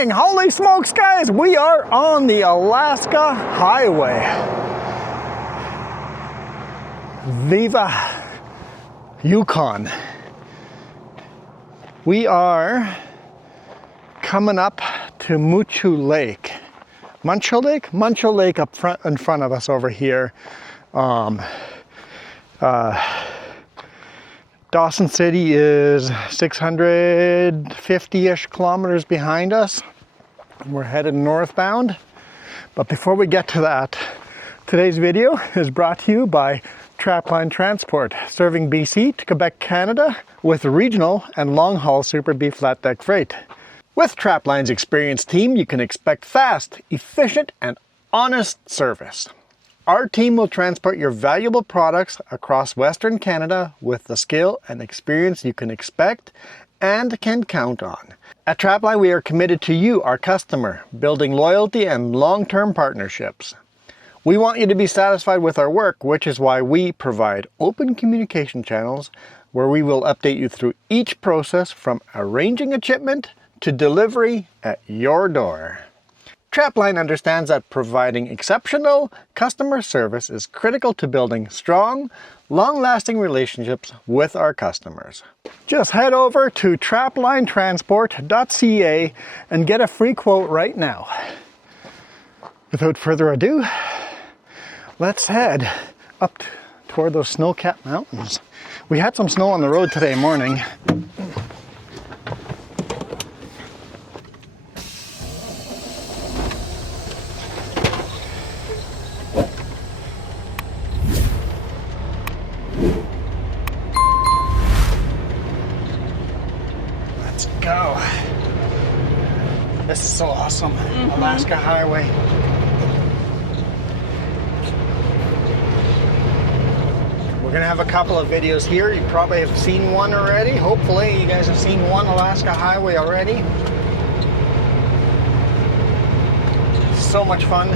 morning! Holy smokes, guys! We are on the Alaska Highway. Viva Yukon. We are coming up to Muncho Lake. Muncho Lake up front in front of us over here. Dawson City is 650-ish kilometers behind us. We're headed northbound. But before we get to that, today's video is brought to you by Trapline Transport, serving BC to Quebec, Canada, with regional and long-haul Super B flat deck freight. With Trapline's experienced team, you can expect fast, efficient, and honest service. Our team will transport your valuable products across Western Canada with the skill and experience you can expect and can count on. At Trapline, we are committed to you, our customer, building loyalty and long-term partnerships. We want you to be satisfied with our work, which is why we provide open communication channels where we will update you through each process from arranging a shipment to delivery at your door. Trapline understands that providing exceptional customer service is critical to building strong, long-lasting relationships with our customers. Just head over to traplinetransport.ca and get a free quote right now. Without further ado, let's head up toward those snow-capped mountains. We had some snow on the road today morning. Go. This is so awesome. Alaska Highway. We're gonna have a couple of videos here. You probably have seen one already. Hopefully you guys have seen one Alaska Highway already. So much fun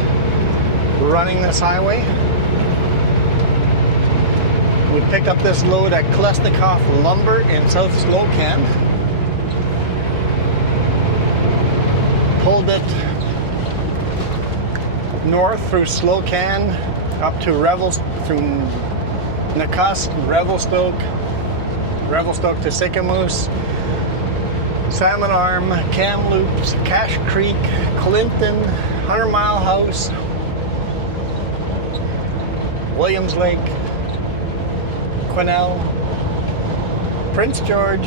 running this highway. We picked up this load at Klesnikoff Lumber in South Slocan. Pulled it north through Slocan up to through Nakusp, Revelstoke to Sicamous, Salmon Arm, Kamloops, Cache Creek, Clinton, 100 Mile House, Williams Lake, Quesnel, Prince George,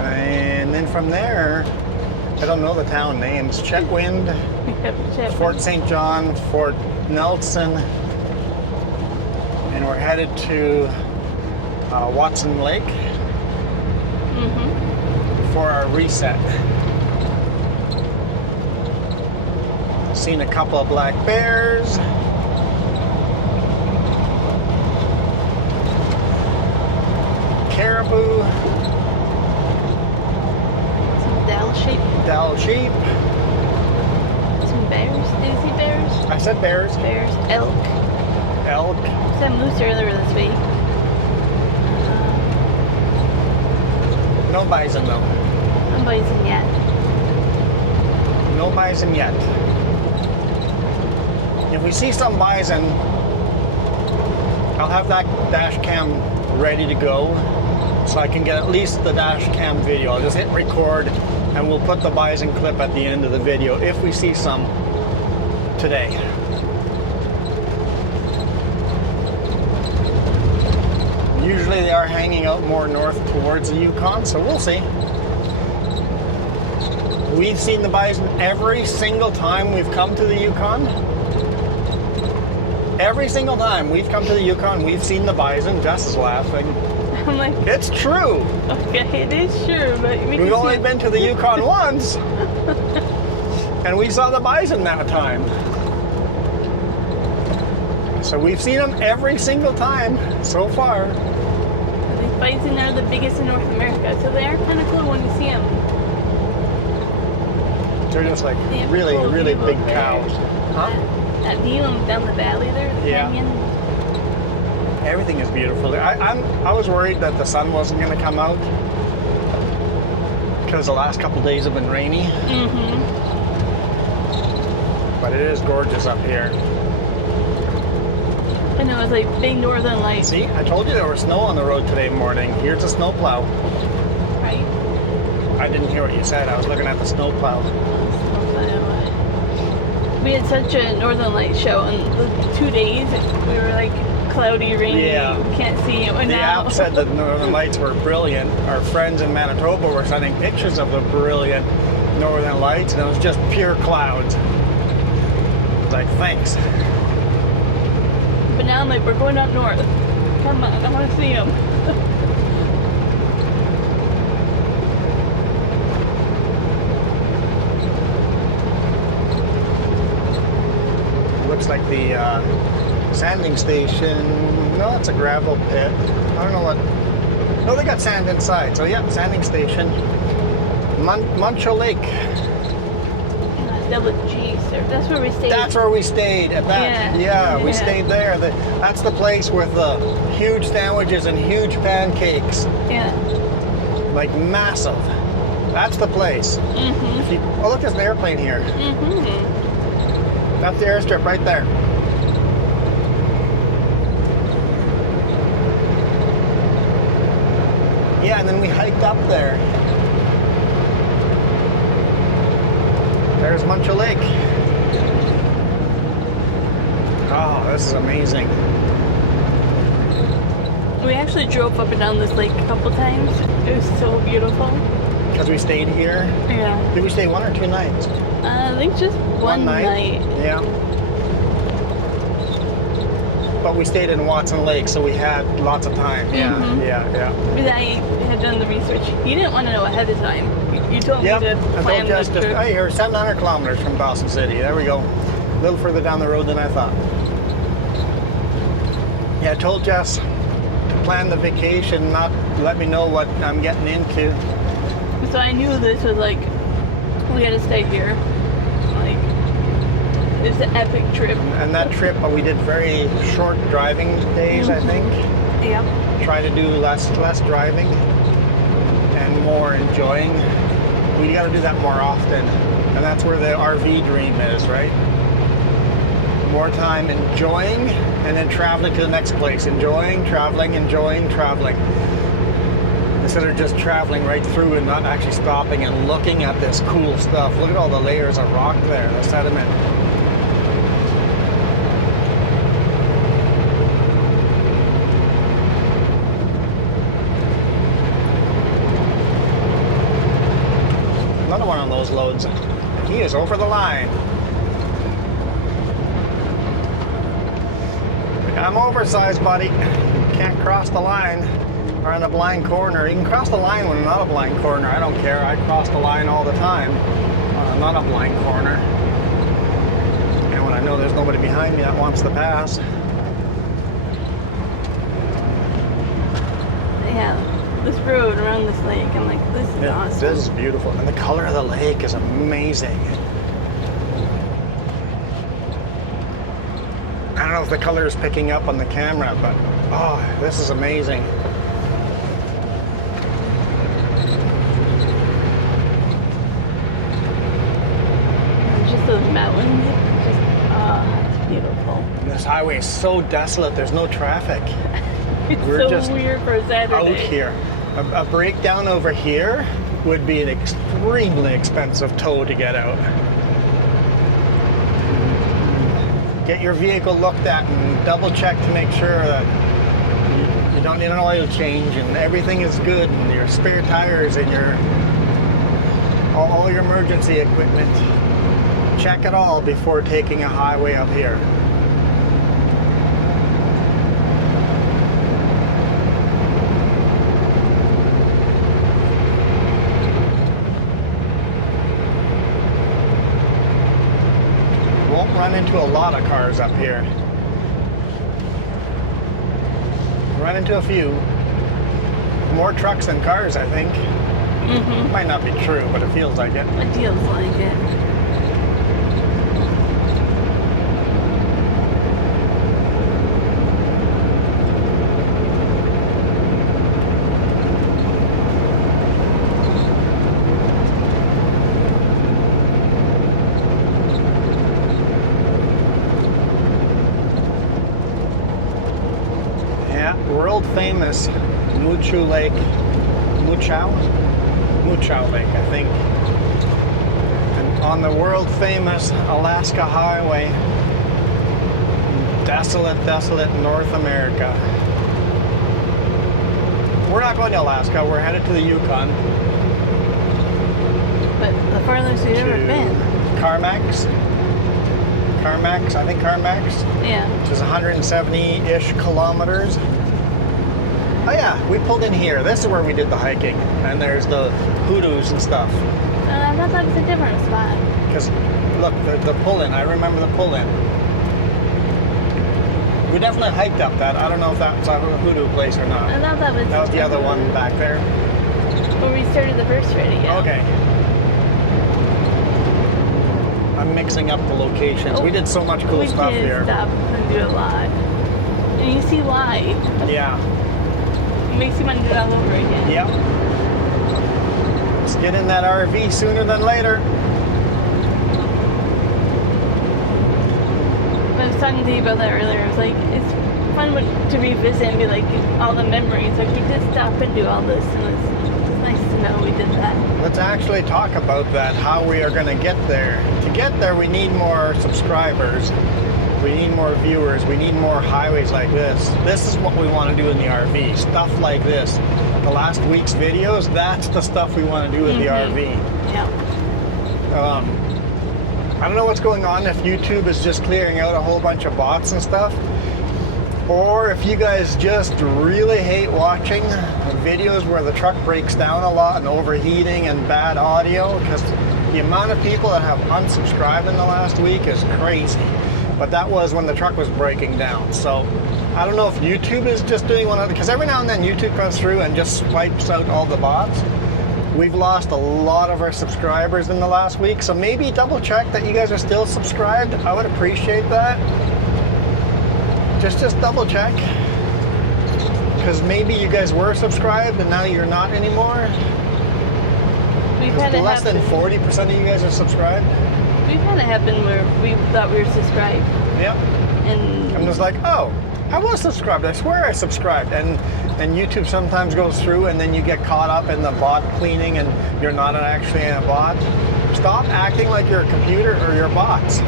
and then from there, I don't know the town names. Chetwynd, Fort St. John, Fort Nelson, and we're headed to Watson Lake for our reset. Seen a couple of black bears. Caribou. Dow sheep. Some bears. Did you see bears? I said bears. Bears. Elk. Elk. I said moose earlier this week. No bison though. No bison yet. No bison yet. If we see some bison, I'll have that dash cam ready to go so I can get at least the dash cam video. I'll just hit record and we'll put the bison clip at the end of the video if we see some today. Usually they are hanging out more north towards the Yukon, so we'll see. We've seen the bison every single time we've come to the Yukon. Every single time we've come to the Yukon, we've seen the bison. Jess is laughing. I'm like, it's true. Okay, it is true, but we've only been to the Yukon once, and we saw the bison that time. So we've seen them every single time so far. These bison are the biggest in North America, so they are kind of cool when you see them. They're just like really, really big cows. Huh? That view down the valley there, the canyon. Everything is beautiful. I was worried that the sun wasn't going to come out because the last couple days have been rainy. Mm-hmm. But it is gorgeous up here. I know, it's like big northern lights. See, I told you there was snow on the road today morning. Here's a snowplow. Right? I didn't hear what you said. I was looking at the snowplow. We had such a northern light show, and the 2 days we were like cloudy, rainy. Yeah. We can't see it The now. app said the northern lights were brilliant. Our friends in Manitoba were sending pictures of the brilliant northern lights, and it was just pure clouds. Like, thanks. But now I'm like, we're going up north. Come on, I want to see them. Looks like the sanding station. No, it's a gravel pit. I don't know what. No, they got sand inside. So yeah, sanding station. Muncho Lake. Double G, sir. That's where we stayed. That's where we stayed. At that. Yeah, we stayed there. That's the place with the huge sandwiches and huge pancakes. Yeah. Like massive. That's the place. Mm-hmm. Oh, look, there's an airplane here. Mm-hmm. That's the airstrip right there. Yeah, and then we hiked up there. There's Muncho Lake. Oh, this is amazing. We actually drove up and down this lake a couple times. It was so beautiful. Because we stayed here. Yeah. Did we stay 1 or 2 nights? I think just one night. Yeah. But we stayed in Watson Lake, so we had lots of time. Yeah, yeah. Because I had done the research. You didn't want to know ahead of time. You told me to plan the trip. Hey, you're 700 kilometers from Bison City. There we go. A little further down the road than I thought. Yeah, I told Jess to plan the vacation, not let me know what I'm getting into. So I knew this was like, we had to stay here. Like, it's an epic trip. And that trip, we did very short driving days, I think. Yeah. Try to do less driving and more enjoying. We got to do that more often. And that's where the RV dream is, right? More time enjoying and then traveling to the next place. Enjoying, traveling, instead of just traveling right through and not actually stopping and looking at this cool stuff. Look at all the layers of rock there, the sediment. Another one of those loads. He is over the line. I'm oversized, buddy. Can't cross the line. Or in a blind corner. You can cross the line when not a blind corner. I don't care. I cross the line all the time. Not a blind corner. And when I know there's nobody behind me that wants to pass. Yeah. This road around this lake, I'm like, this is awesome. This is beautiful. And the color of the lake is amazing. I don't know if the color is picking up on the camera, but oh, this is amazing. Just those mountains, just, it's beautiful. This highway is so desolate, there's no traffic. It's We're so just weird for a Saturday. Out here. A breakdown over here would be an extremely expensive tow to get out. Get your vehicle looked at and double check to make sure that you don't need an oil change and everything is good and your spare tires and all your emergency equipment. Check it all before taking a highway up here. Won't run into a lot of cars up here. Run into a few. More trucks than cars, I think. Might not be true, but it feels like it. It feels like it. Yeah, world famous Muncho Lake, Muncho Lake, I think. And on the world famous Alaska Highway, desolate North America. We're not going to Alaska, we're headed to the Yukon. But the farthest we've ever been. Carmax, I think Carmax. Yeah. Which is 170-ish kilometers. Oh yeah, we pulled in here. This is where we did the hiking. And there's the hoodoos and stuff. I thought that was a different spot. Because, look, the pull-in. I remember the pull-in. We definitely hiked up that. I don't know if that's a hoodoo place or not. I thought that was... That was the other one back there. Where we started the first video. Okay. I'm mixing up the locations. Oh, we did so much cool stuff here. We did stop and do a lot. And you see why. Yeah. It makes you want to do it all over again. Yep. Let's get in that RV sooner than later. I was talking to you about that earlier. I was like, it's fun to revisit and be like, all the memories. Like, we did stop and do all this, and it's nice to know we did that. Let's actually talk about that, how we are going to get there. To get there, we need more subscribers. We need more viewers. We need more highways like this. This is what we want to do in the RV. Stuff like this. The last week's videos, that's the stuff we want to do with the RV. Yeah. I don't know what's going on, if YouTube is just clearing out a whole bunch of bots and stuff, or if you guys just really hate watching videos where the truck breaks down a lot and overheating and bad audio, because the amount of people that have unsubscribed in the last week is crazy. But that was when the truck was breaking down. So I don't know if YouTube is just doing one of the, because every now and then YouTube comes through and just swipes out all the bots. We've lost a lot of our subscribers in the last week, so maybe double check that you guys are still subscribed. I would appreciate that. Just double check. Because maybe you guys were subscribed and now you're not anymore. We've had it less than happen. 40% of you guys are subscribed. We've had it happen where we thought we were subscribed. Yep. And I'm just like, oh, I was subscribed. I swear I subscribed. And YouTube sometimes goes through and then you get caught up in the bot cleaning and you're not actually in a bot. Stop acting like you're a computer or you're bots.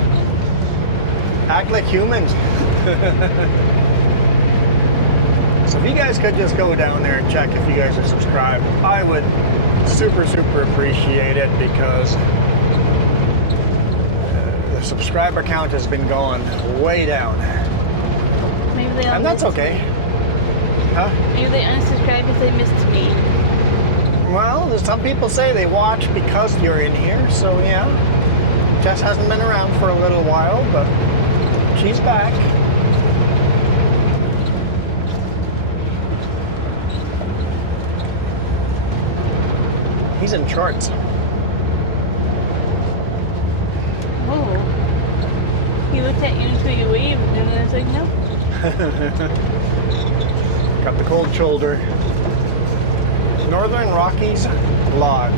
Act like humans. So if you guys could just go down there and check if you guys are subscribed, I would super appreciate it, because the subscriber count has been going way down. maybe they all And that's missed okay. me. Huh? Maybe they unsubscribed because they missed me. Well, some people say they watch because you're in here, so yeah. Jess hasn't been around for a little while, but she's back. He's in shorts. Oh. He looked at you until you waved, and then I was like, no. Got the cold shoulder. Northern Rockies Lodge.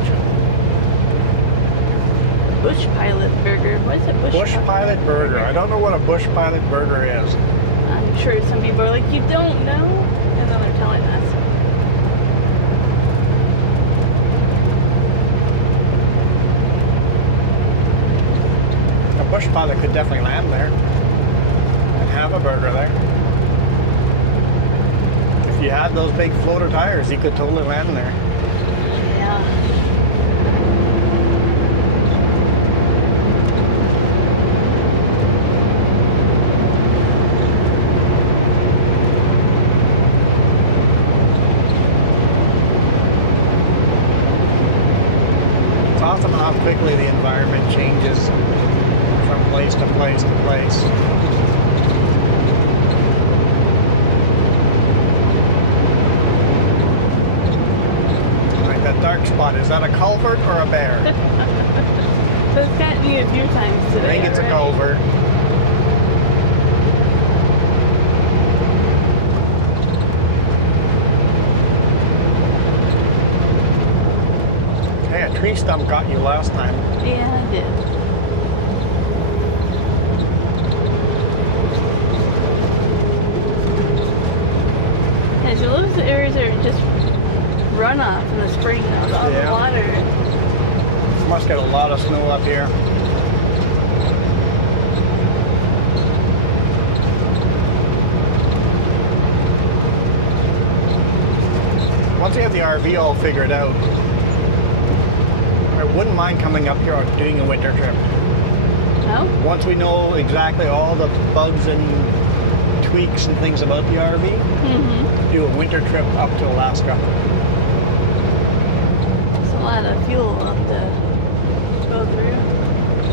Bush Pilot Burger. What is it? Bush Pilot Burger. I don't know what a Bush Pilot Burger is. I'm sure some people are like, you don't know? And then they're telling us. A Bush Pilot could definitely land there and have a burger there. If you had those big floater tires, you could totally land there. Yeah. It's awesome how quickly the environment changes from place to place to place. Like that dark spot, is that a culvert or a bear? So it's gotten me a few times today. I think it's a already. culvert. Hey, a tree stump got you last time. Yeah, I did. Yeah, so those areas are just runoff in the spring of all the water. Must get a lot of snow up here. Once we have the RV all figured out, I wouldn't mind coming up here and doing a winter trip. No? Once we know exactly all the bugs and tweaks and things about the RV, do a winter trip up to Alaska. It's a lot of fuel up to go through.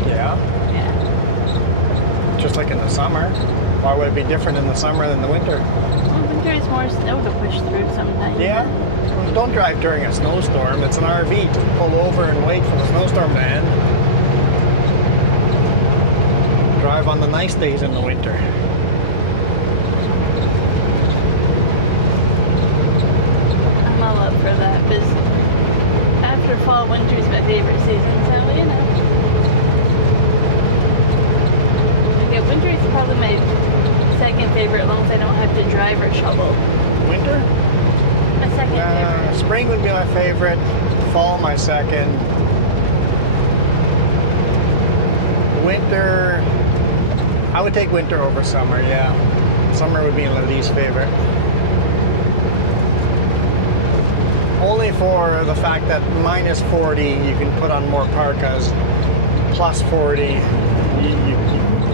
Yeah. Yeah. Just like in the summer. Why would it be different in the summer than the winter? Well, there's more snow to push through sometimes. Yeah. Well, don't drive during a snowstorm. It's an RV. Just pull over and wait for the snowstorm to end. Drive on the nice days in the winter. I'm all up for that because after fall, winter is my favorite season, so you know. Okay, winter is probably my second favorite as long as I don't have to drive or shovel. Winter? My second favorite. Spring would be my favorite. Fall, my second. Winter, I would take winter over summer, yeah. Summer would be my least favorite. Only for the fact that minus 40, you can put on more parkas. Plus 40, you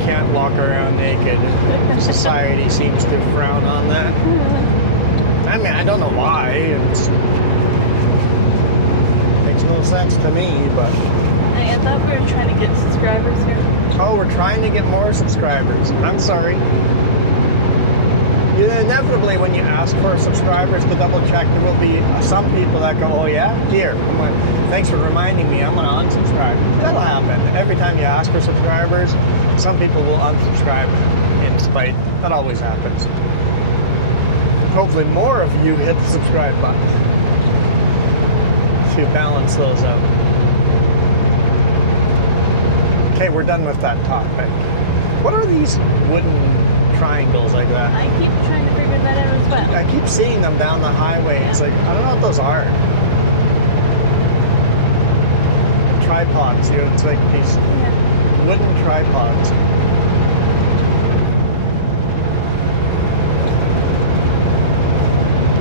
can't walk around naked. Society seems to frown on that. I mean, I don't know why. It makes no sense to me, but... I thought we were trying to get subscribers here. Oh, we're trying to get more subscribers. I'm sorry. Inevitably, when you ask for subscribers to double check, there will be some people that go, oh yeah, here, thanks for reminding me, I'm going to unsubscribe. That'll happen. Every time you ask for subscribers, some people will unsubscribe in spite. That always happens. Hopefully more of you hit the subscribe button to balance those out. Okay, we're done with that topic. What are these wooden triangles like that? I keep trying to figure that out as well. I keep seeing them down the highway. It's like, I don't know what those are. Tripods, it's like these wooden tripods.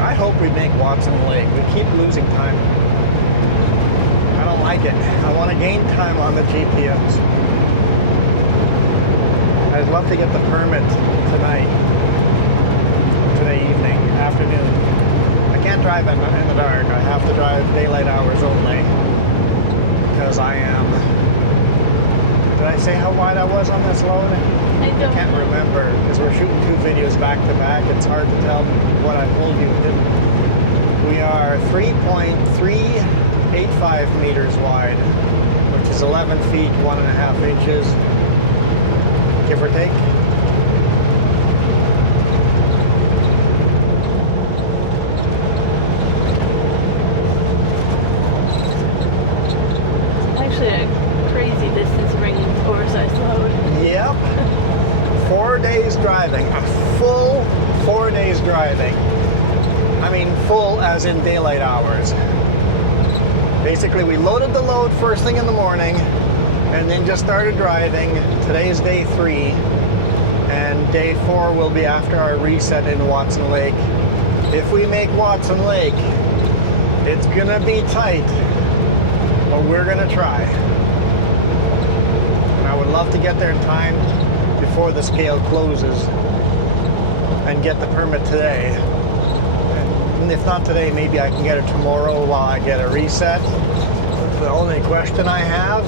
I hope we make Watson Lake. We keep losing time. I don't like it. I want to gain time on the GPS. I'd love to get the permit today evening, afternoon. I can't drive in the dark. I have to drive daylight hours only because I am... Did I say how wide I was on this load? I can't remember because we're shooting two videos back to back. It's hard to tell what I told you. We are 3.385 meters wide, which is 11 feet, 1.5 inches. Give or take. Actually, a crazy distance to bring oversized load. Yep. 4 days driving. A full 4 days driving. I mean, full as in daylight hours. Basically, we loaded the load first thing in the morning, and then just started driving. Today is day 3, and day 4 will be after our reset in Watson Lake. If we make Watson Lake, it's gonna be tight, but we're gonna try. And I would love to get there in time before the scale closes and get the permit today. And if not today, maybe I can get it tomorrow while I get a reset. The only question I have,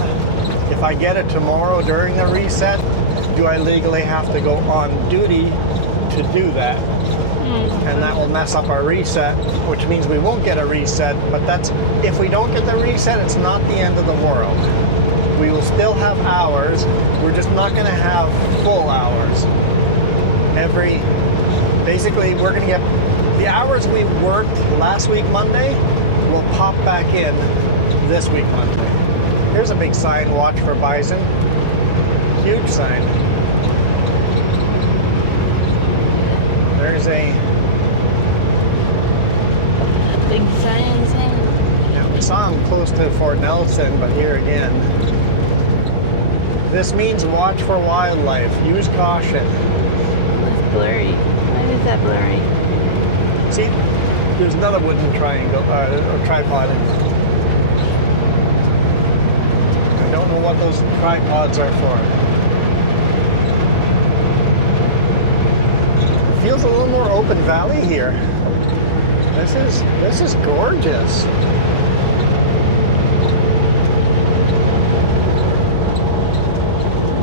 if I get it tomorrow during the reset, do I legally have to go on duty to do that? And that will mess up our reset, which means we won't get a reset, but that's, if we don't get the reset, it's not the end of the world. We will still have hours, we're just not gonna have full hours. Basically we're gonna get, the hours we worked last week Monday will pop back in this week Monday. Here's a big sign, watch for bison. Huge sign. There's a We saw him close to Fort Nelson, but here again. This means watch for wildlife. Use caution. It's blurry. Why is that blurry? See, there's another wooden triangle or tripod. I don't know what those tripods are for. It feels a little more open valley here. This is gorgeous.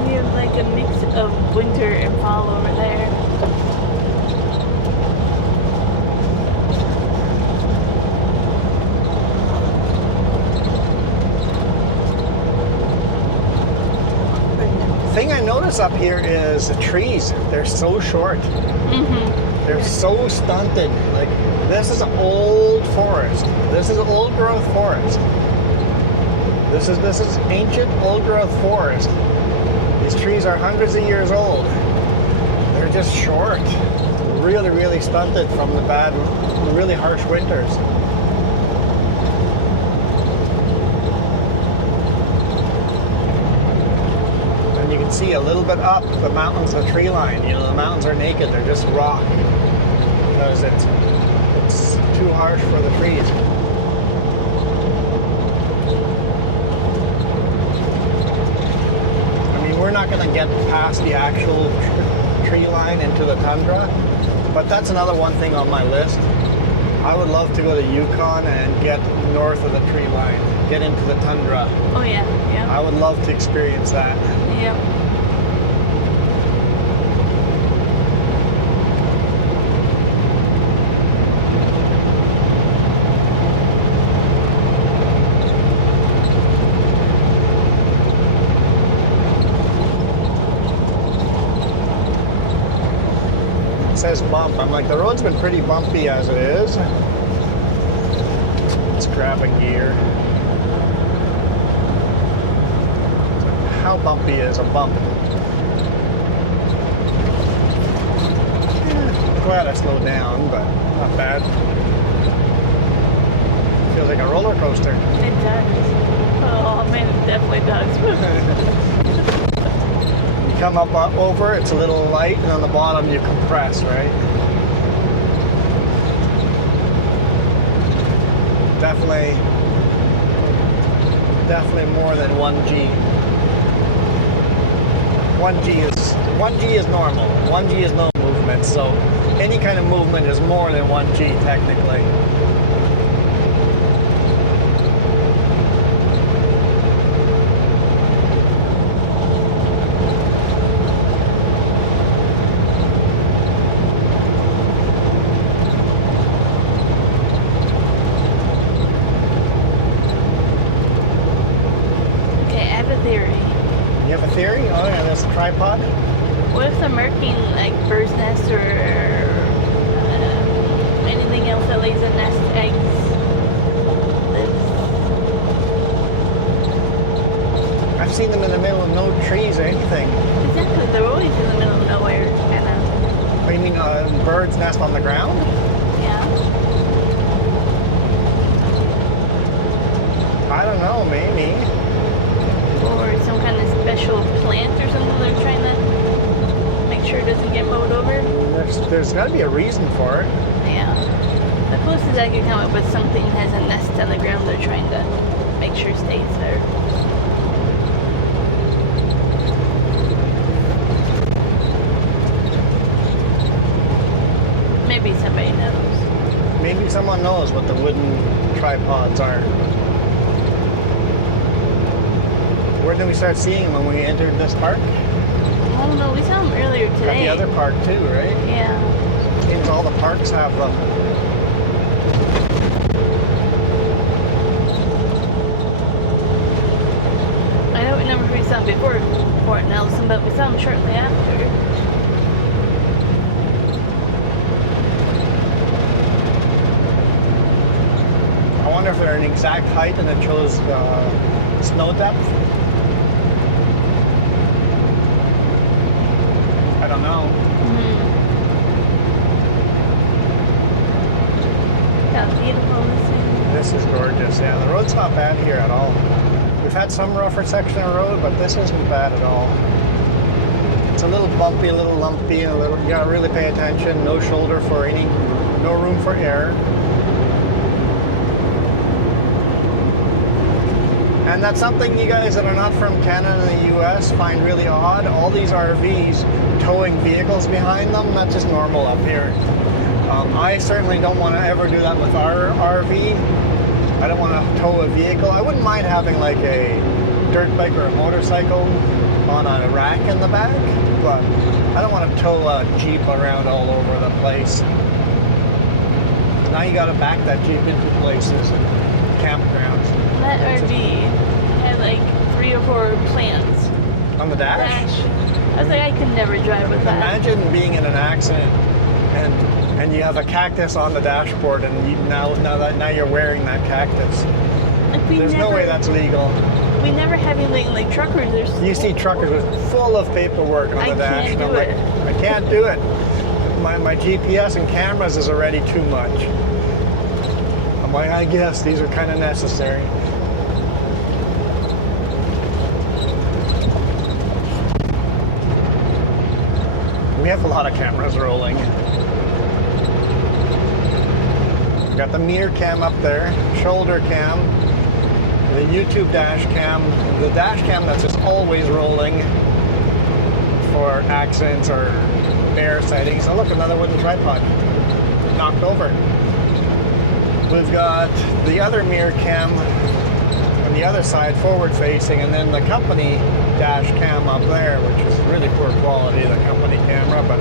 We have like a mix of winter and fall over there. The thing I notice up here is the trees. They're so short. They're so stunted. Like, this is old forest. This is old growth forest. This is ancient old growth forest. These trees are hundreds of years old. They're just short. Really, really stunted from the bad, really harsh winters. And you can see a little bit up the mountains, the tree line. You know, the mountains are naked. They're just rock because it's too harsh for the trees. We're not going to get past the actual tree line into the tundra, but that's another one thing on my list. I would love to go to Yukon and get north of the tree line, get into the tundra. Oh yeah, yeah. I would love to experience that. Yeah. It says bump. I'm like, the road's been pretty bumpy as it is. Let's grab a gear. How bumpy is a bump? Glad I slowed down, but not bad. Feels like a roller coaster. It does. Oh man, it definitely does. Come up over, it's a little light, and on the bottom you compress, right? Definitely more than 1G. 1G is normal. 1G is no movement, so any kind of movement is more than 1G technically. Theory? Oh yeah, that's a tripod. What if the marking like bird's nest or anything else that lays a nest eggs lives? I've seen them in the middle of no trees or anything. Exactly, they're always in the middle of nowhere, kind of. What do you mean, a bird's nest on the ground? Yeah. I don't know, maybe. Or some kind of special plant or something they're trying to make sure it doesn't get mowed over. There's got to be a reason for it. Yeah. The closest I could come up with something has a nest on the ground they're trying to make sure stays there. Maybe somebody knows. Maybe someone knows what the wooden tripods are. Where did we start seeing them when we entered this park? I don't know, we saw them earlier today. At the other park too, right? Yeah. Seems all the parks have them. I don't remember if we saw them before Fort Nelson, but we saw them shortly after. I wonder if they're an exact height and it shows snow depth. I don't know. How beautiful this is. this is gorgeous. Yeah, the road's not bad here at all. We've had some rougher section of road, but this isn't bad at all. It's a little bumpy, a little lumpy, and you gotta really pay attention. No shoulder for any, no room for error. And that's something you guys that are not from Canada and the US find really odd. All these RVs towing vehicles behind them, that's just normal up here. I certainly don't want to ever do that with our RV. I don't want to tow a vehicle. I wouldn't mind having like a dirt bike or a motorcycle on a rack in the back, but I don't want to tow a Jeep around all over the place. Now you got to back that Jeep into places and campgrounds. That RV had like 3 or 4 plants. On the dash? I was like, I could never drive with that. Imagine being in an accident and you have a cactus on the dashboard, and now you're wearing that cactus. Like There's no way that's legal. We never have anything like truckers. You see truckers with full of paperwork on the dash. Can't do it. I can't do it. My GPS and cameras is already too much. I'm like, I guess these are kind of necessary. We have a lot of cameras rolling. Got the mirror cam up there, shoulder cam, the YouTube dash cam, the dash cam that's just always rolling for accidents or bear sightings. Oh look, another wooden tripod knocked over. We've got the other mirror cam on the other side, forward facing, and then the company dash cam up there, which is really poor quality, the company camera, but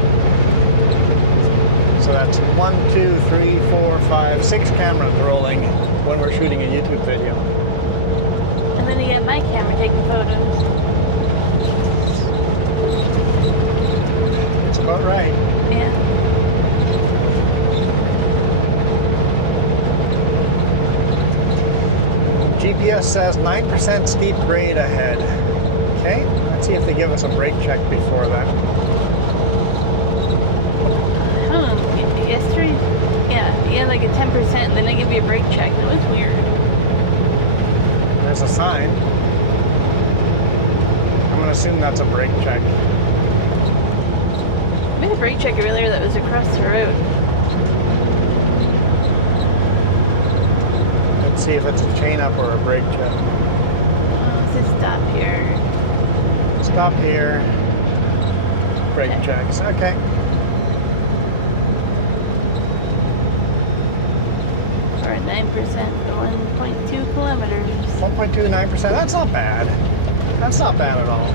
so that's 1, 2, 3, 4, 5, 6 cameras rolling when we're shooting a YouTube video. And then you get my camera taking photos. It's about right. Yeah. GPS says 9% steep grade ahead. Okay, let's see if they give us a brake check before that. Yesterday, yeah, like a 10%, and then they give you a brake check. That was weird. There's a sign. I'm gonna assume that's a brake check. I made a brake check earlier that was across the road. Let's see if it's a chain up or a brake check. Oh, it says stop here. Stop here. Brake checks. Okay. Or 9%, 1.2 kilometers. 1.29%. That's not bad. That's not bad at all.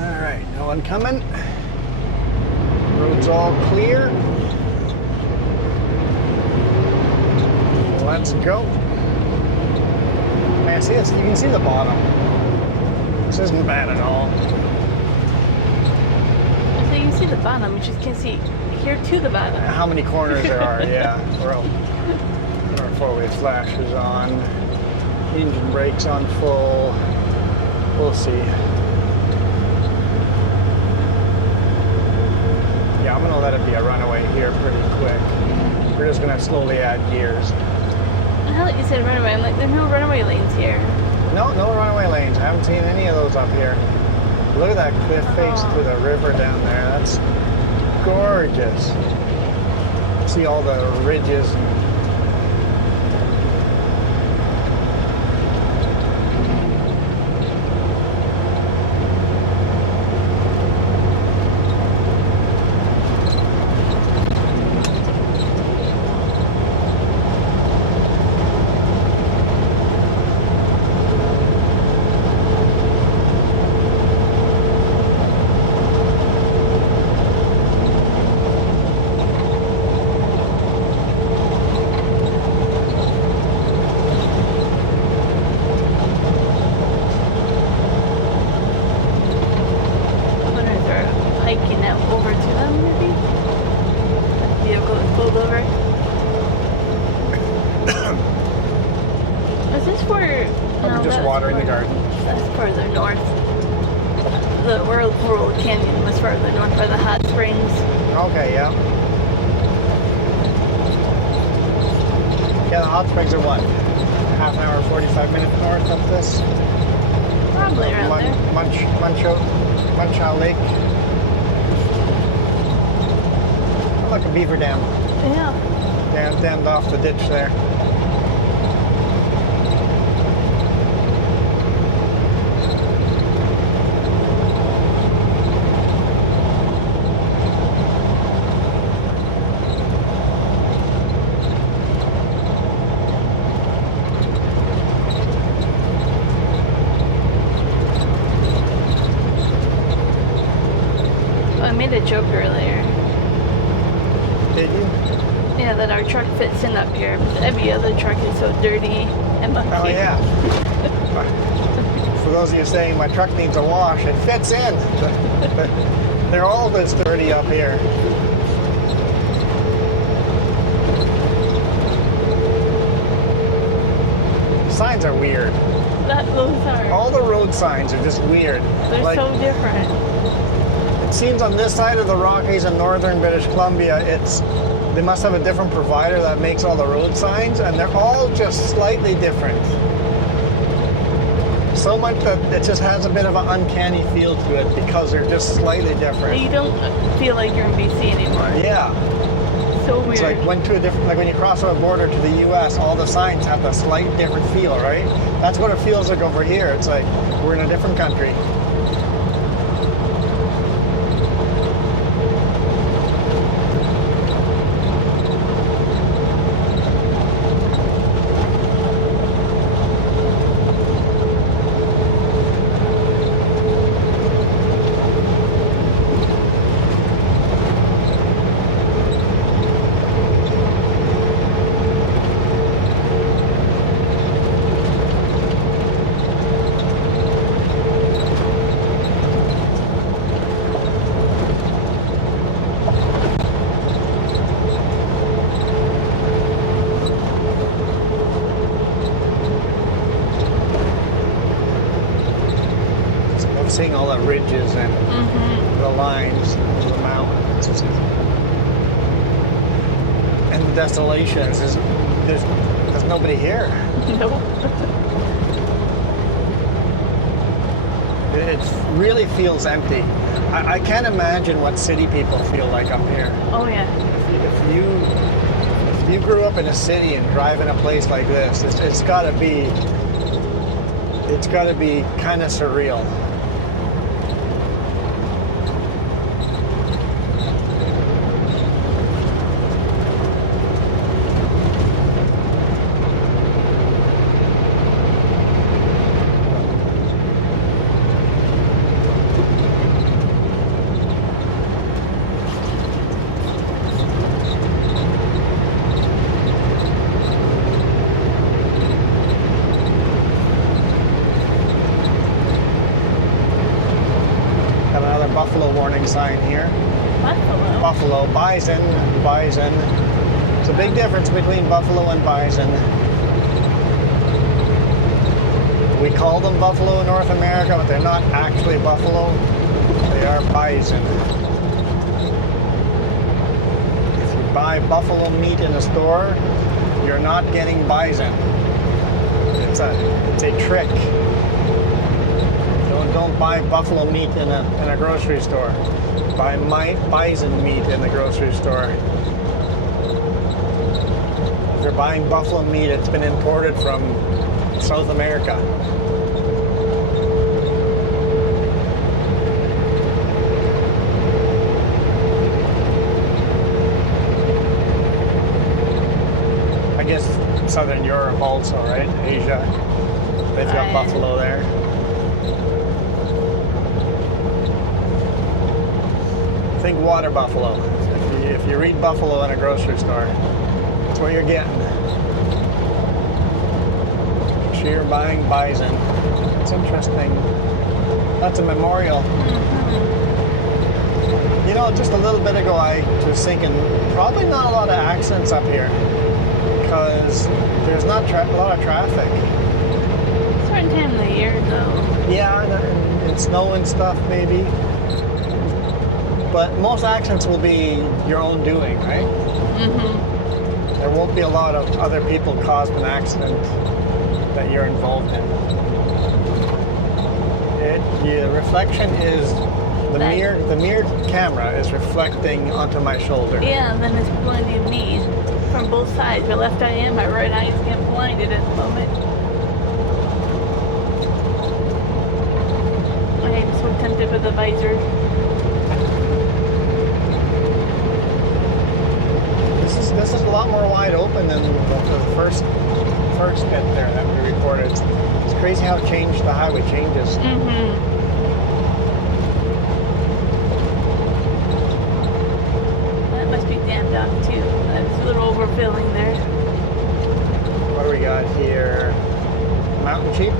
All right, no one coming. Road's all clear. Let's go. Man, see this? You can see the bottom. This isn't bad at all. So you can see the bottom, you just can't see here to the bottom. How many corners there are? Yeah. Well, our four-way flash is on. Engine brakes on full. We'll see. Yeah, I'm gonna let it be a runaway here pretty quick. We're just gonna slowly add gears. How you said runaway? I'm like, there's no runaway lanes here. No runaway lanes. I haven't seen any of those up here. Look at that cliff face to the river down there. That's gorgeous. See all the ridges. Probably just that's watering the garden. That's further north. The Whirlpool Canyon was further north by the hot springs. Okay, yeah. Yeah, the hot springs are what? Half an hour, 45 minutes north of this? Probably around there. Muncho Lake. Oh, look, a beaver dam. Yeah. Dammed off the ditch there. I made a joke earlier. Did you? Yeah, that our truck fits in up here. Every other truck is so dirty and mucky. Oh, yeah. For those of you saying my truck needs a wash, it fits in. They're all this dirty up here. Signs are weird. Those are. All the road signs are just weird. They're Like, so different. it seems on this side of the Rockies in northern British Columbia, they must have a different provider that makes all the road signs, and they're all just slightly different. So much that it just has a bit of an uncanny feel to it because they're just slightly different. You don't feel like you're in BC anymore. Yeah. So weird. It's like when you cross a border to the US, all the signs have a slight different feel, right? That's what it feels like over here. It's like we're in a different country. Seeing all the ridges and the lines, the mountains, and the desolations. There's nobody here. Nope. It really feels empty. I can't imagine what city people feel like up here. Oh yeah. If you grew up in a city and drive in a place like this, it's got to be kind of surreal. Buffalo warning sign here. Buffalo, bison. There's a big difference between buffalo and bison. We call them buffalo in North America, but they're not actually buffalo. They are bison. If you buy buffalo meat in a store, you're not getting bison. It's a trick. Don't buy buffalo meat in a grocery store. Buy bison meat in the grocery store. If you're buying buffalo meat, it's been imported from South America. I guess Southern Europe also, right? Asia. They've got buffalo there. Think water buffalo. If you read buffalo in a grocery store, that's what you're getting. So you're buying bison. It's interesting. That's a memorial. You know, just a little bit ago I was thinking, probably not a lot of accidents up here because there's not a lot of traffic. That's time of the year, though. Yeah, and snow and stuff maybe. But most accidents will be your own doing, right? Mm-hmm. There won't be a lot of other people caused an accident that you're involved in. The reflection is the mirrored camera is reflecting onto my shoulder. Yeah, and then it's blinding me from both sides. My left eye and my right eye is getting blinded at the moment. I'm so tempted with the visor. This is a lot more wide open than the first bit there that we recorded. It's crazy how the highway changes. Mm-hmm. That must be dammed up too. That's a little overfilling there. What do we got here? Mountain sheep?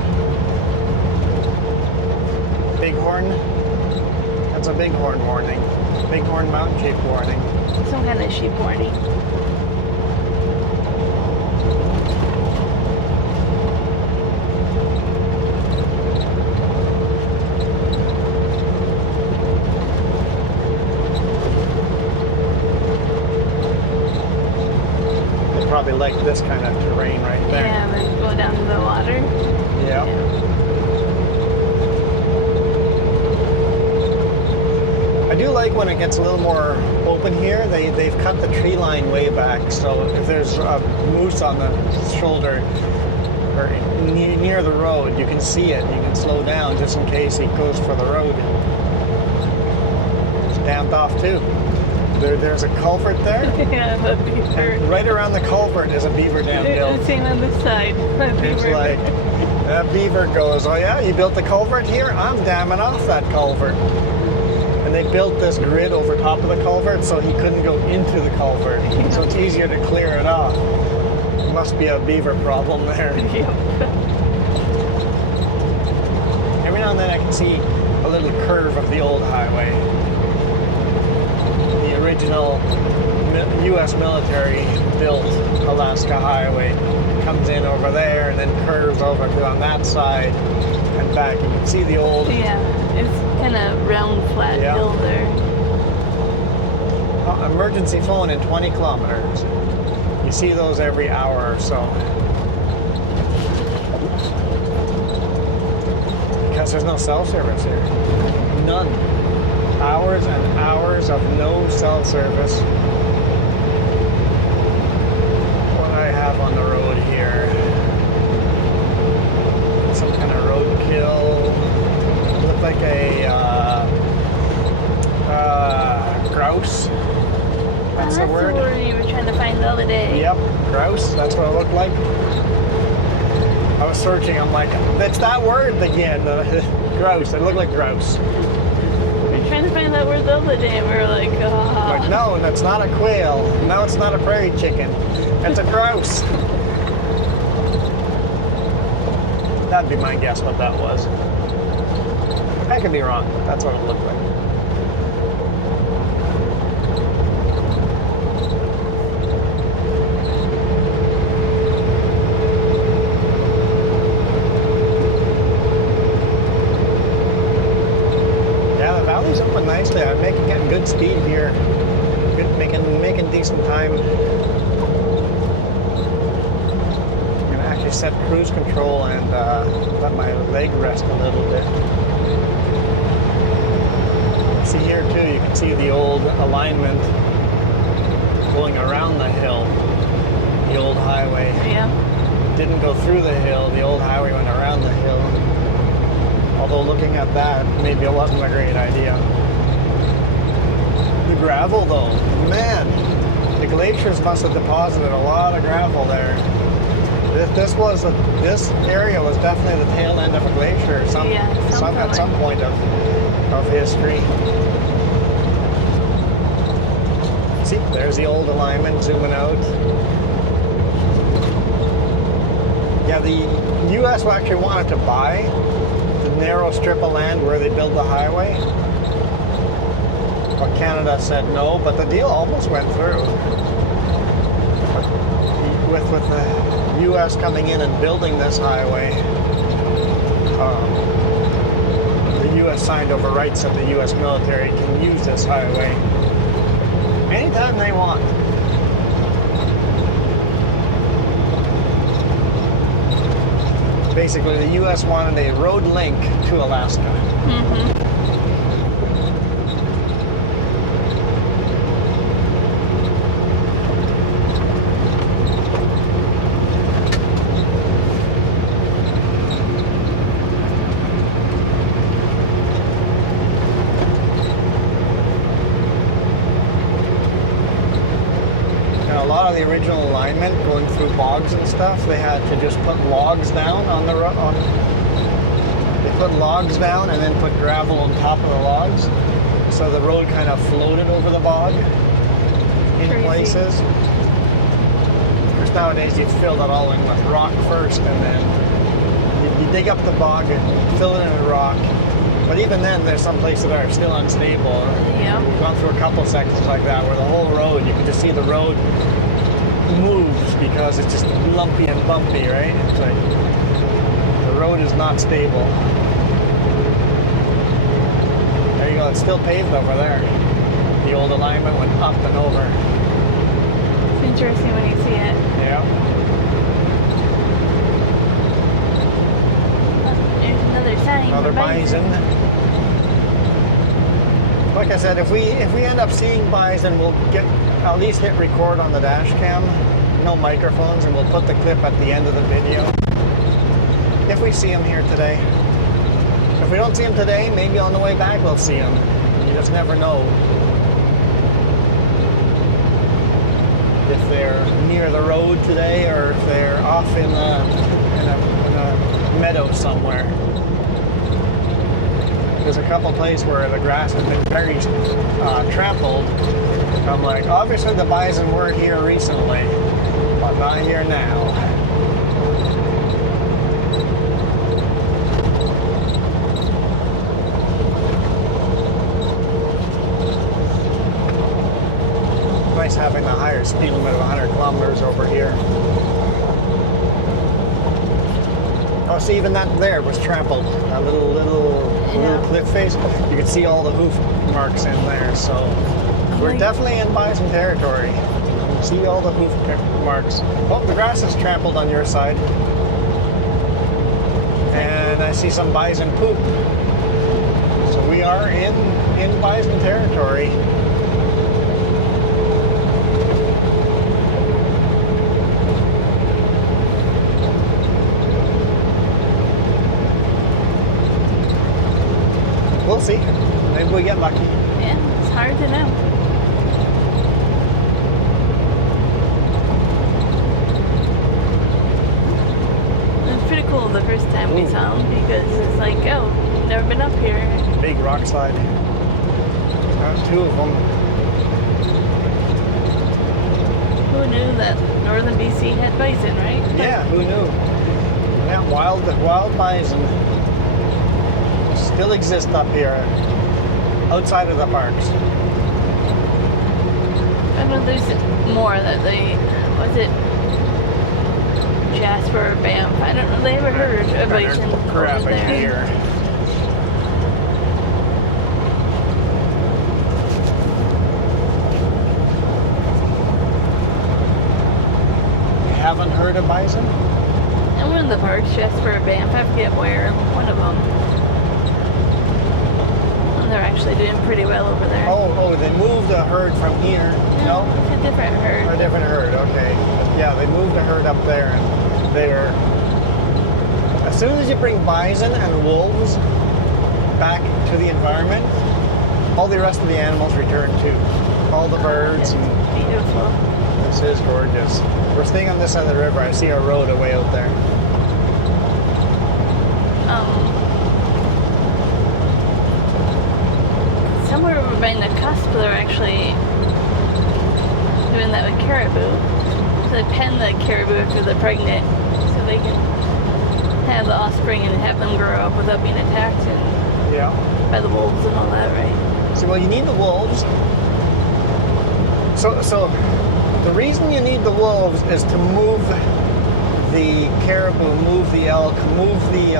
Bighorn? That's a bighorn warning. Bighorn mountain sheep warning. Some kind of sheep warning. They probably like this kind of terrain right there. Yeah, and then go down to the water. Yeah. I do like when it gets a little more open here. They've cut the tree line way back, so if there's a moose on the shoulder or near the road, you can see it. You can slow down just in case he goes for the road. It's damped off too. There's a culvert there. Yeah, the beaver. And right around the culvert is a beaver dam built. It's seen on the side. It's like that beaver goes, "Oh yeah, you built the culvert here? I'm damming off that culvert." And they built this grid over top of the culvert so he couldn't go into the culvert. So it's easier to clear it off. Must be a beaver problem there. Yep. Every now and then I can see a little curve of the old highway. The original U.S. military built Alaska Highway comes in over there and then curves over to on that side and back. You can see the old... Yeah, it's kind of round, flat hill there. Emergency phone in 20 kilometers. You see those every hour or so. Because there's no cell service here. None. Hours and hours of no cell service. What do I have on the road here? Some kind of roadkill. Looked like a grouse. That's the word. That's the word you were trying to find the other day. Yep, grouse. That's what it looked like. I was searching. I'm like, that's that word again. Grouse. It looked like grouse. We were trying to find that word the other day, and we were like, oh. Like, no, that's not a quail. No, it's not a prairie chicken. It's a grouse. That'd be my guess what that was. I could be wrong. That's what it looked like. Open nicely. I'm getting good speed here. Making decent time. I'm gonna actually set cruise control and let my leg rest a little bit. See here too, you can see the old alignment going around the hill. The old highway. Yeah. Didn't go through the hill. The old highway went around the hill. Although looking at that, maybe it wasn't a great idea. The gravel though, man, the glaciers must have deposited a lot of gravel there. This area was definitely the tail end of a glacier at some point of history. See, there's the old alignment zooming out. Yeah, the U.S. actually wanted to buy the narrow strip of land where they built the highway. But Canada said no, but the deal almost went through. With the U.S. coming in and building this highway, the U.S. signed over rights of the U.S. military can use this highway anytime they want. Basically, the U.S. wanted a road link to Alaska. Mm-hmm. A lot of the original alignment going through bogs and stuff, they had to just put logs down on the road. They put logs down and then put gravel on top of the logs, so the road kind of floated over the bog in Crazy. places. Because nowadays you fill that all in with rock first, and then you dig up the bog and fill it in with rock. But even then, there's some places that are still unstable. Yeah. We've gone through a couple sections like that where the whole road, you can just see the road moves because it's just lumpy and bumpy, right? It's like the road is not stable. There you go, it's still paved over there. The old alignment went up and over. It's interesting when you see it. Yeah. There's another sign. Another for bison. Like I said, if we end up seeing bison, we'll at least hit record on the dash cam. No microphones, and we'll put the clip at the end of the video. If we see them here today. If we don't see them today, maybe on the way back we'll see them. You just never know. If they're near the road today, or if they're off in a meadow somewhere. There's a couple places where the grass has been very trampled. I'm like, obviously the bison were here recently, but not here now. Nice having the higher speed limit of 100 kilometers over here. Oh, see, even that there was trampled. That little cliff face. You could see all the hoof marks in there. So we're definitely in bison territory. You can see all the hoof marks. Oh, the grass is trampled on your side. And I see some bison poop. So we are in bison territory. We'll see. Maybe we get lucky. Yeah, it's hard to know. It's pretty cool the first time we saw them because it's like, oh, never been up here. Big rock slide. Two of them. Who knew that northern BC had bison, right? Yeah, who knew? Yeah, wild bison still exist up here, outside of the parks. I know there's more that they, was it Jasper or Banff? I don't know, they ever heard of bison Crap, over I there. hear. You haven't heard of bison? And one of the parks, Jasper or Banff, I forget where, one of them. They're actually doing pretty well over there. Oh, they moved a herd from here. No? It's a different herd. A different herd, okay. Yeah, they moved a herd up there, and they're... As soon as you bring bison and wolves back to the environment, all the rest of the animals return too. All the birds. And Beautiful. this is gorgeous. We're staying on this side of the river. I see a road away out there. Somewhere over by the cusp, they're actually doing that with caribou. So they pen the caribou after they're pregnant, so they can have the offspring and have them grow up without being attacked by the wolves and all that, right? So, well, you need the wolves. So the reason you need the wolves is to move the caribou, move the elk, move the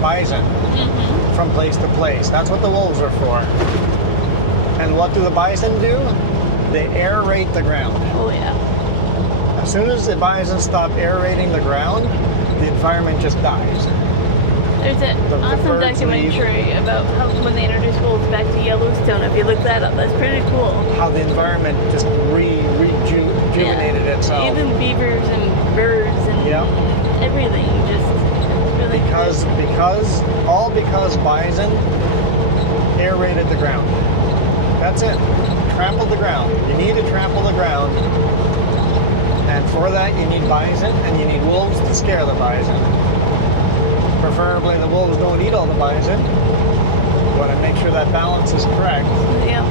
bison from place to place. That's what the wolves are for. And what do the bison do? They aerate the ground. Oh yeah. As soon as the bison stop aerating the ground, the environment just dies. There's an awesome documentary about how when they introduced wolves back to Yellowstone. If you look that up, that's pretty cool. How the environment just rejuvenated itself. Even beavers and birds and everything just really because bison aerated the ground. That's it. Trampled the ground. You need to trample the ground. And for that you need bison and you need wolves to scare the bison. Preferably the wolves don't eat all the bison. You want to make sure that balance is correct. Yeah.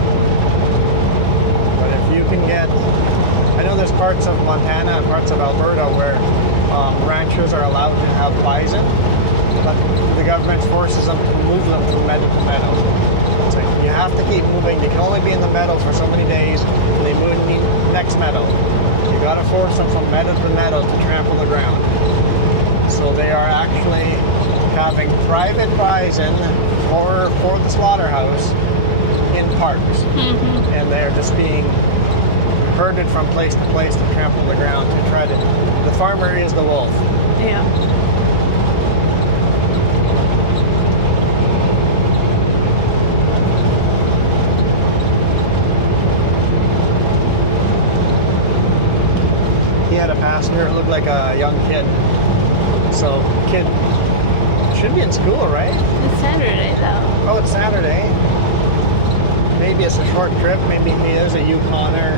But if you can get, I know there's parts of Montana and parts of Alberta where ranchers are allowed to have bison, but the government forces them to move them from meadow to meadow. It's like you have to keep moving. You can only be in the meadow for so many days, and they move to the next meadow. You got to force them from meadow to meadow to trample the ground. So they are actually having private bison for the slaughterhouse in parks, and they're just being herded from place to place to trample the ground to try to. The farmer is the wolf. Yeah. He had a passenger who looked like a young kid. So, kid should be in school, right? It's Saturday though. Oh, it's Saturday. Maybe it's a short trip. Maybe he is a Yukoner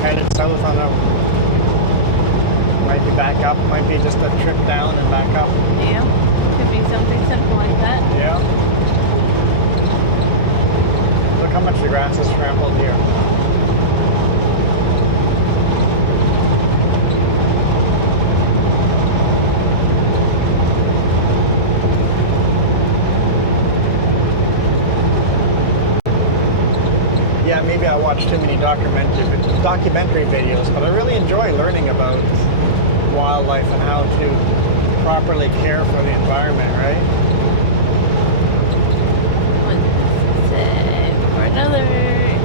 headed south on a. Might be back up. Might be just a trip down and back up. Yeah. Could be something simple like that. Yeah. Look how much the grass is trampled here. Yeah, maybe I watch too many documentary videos, but I really enjoy learning about wildlife and how to properly care for the environment, right? What's it? For another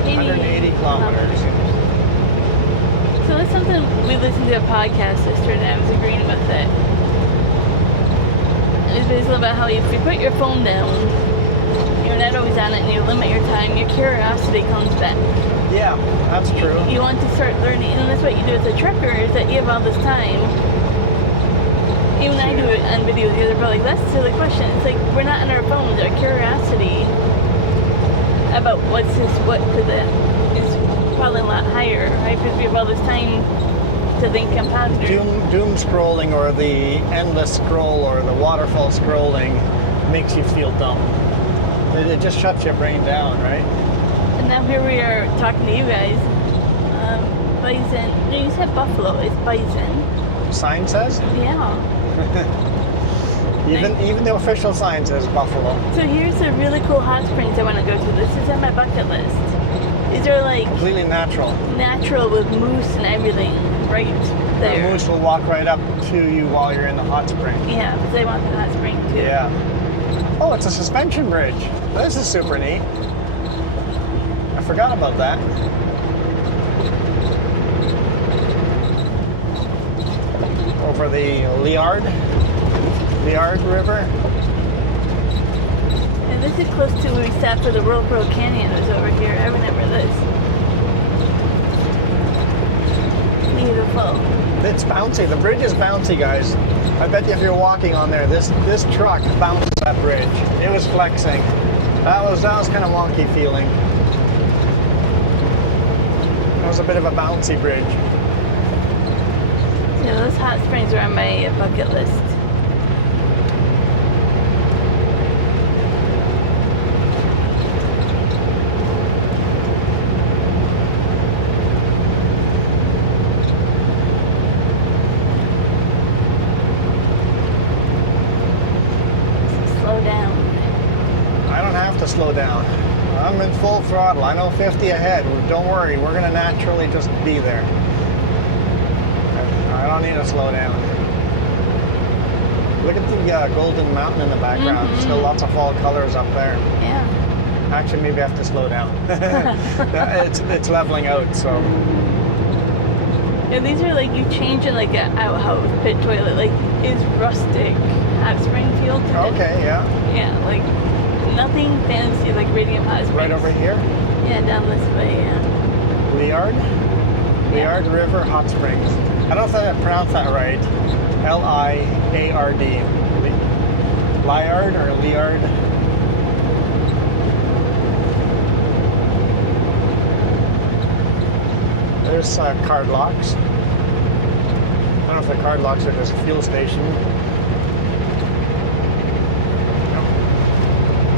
180 kilometers. So that's something we listened to a podcast yesterday and I was agreeing with it. It's basically about how if you put your phone down, you're not always on it and you limit your time, your curiosity comes back. Yeah, that's true. You want to start learning, and that's what you do as a trucker, is that you have all this time. Even I do it on videos, the other people are like, that's a silly question. It's like, we're not on our phones, our curiosity about what could that is probably a lot higher, right? Because we have all this time to think and ponder. Doom scrolling or the endless scroll or the waterfall scrolling makes you feel dumb. It just shuts your brain down, right? And now here we are talking to you guys. Bison. No, you said buffalo. It's bison. Sign says? Yeah. Even the official sign says buffalo. So here's a really cool hot springs I want to go to. This is on my bucket list. These are like completely natural. Natural with moose and everything right there. The moose will walk right up to you while you're in the hot spring. Yeah, because they want the hot spring too. Yeah. Oh, it's a suspension bridge. This is super neat. I forgot about that. Over the Leard River. And this is close to where we stopped for the Whirlpool Canyon. It was over here. I remember this. Beautiful. It's bouncy. The bridge is bouncy, guys. I bet you if you're walking on there, this truck bounces that bridge. It was flexing. That was kind of wonky feeling. It was a bit of a bouncy bridge. Yeah, those hot springs are on my bucket list. Slow down. I'm in full throttle. I know 50 ahead. Don't worry, we're going to naturally just be there. I don't need to slow down. Look at the Golden Mountain in the background. Mm-hmm. Still lots of fall colors up there. Yeah. Actually, maybe I have to slow down. it's leveling out, so. Yeah, these are like you change in like an outhouse pit toilet, like is rustic hot spring feel to it. Okay, yeah. Yeah, like nothing fancy like Radiant Hot Springs. Right over here. Yeah, down this way. Yeah. Leard? Leard River Hot Springs. I don't know if I pronounced that right. Liard. Liard or Leard? There's card locks. I don't know if the card locks are just a fuel station.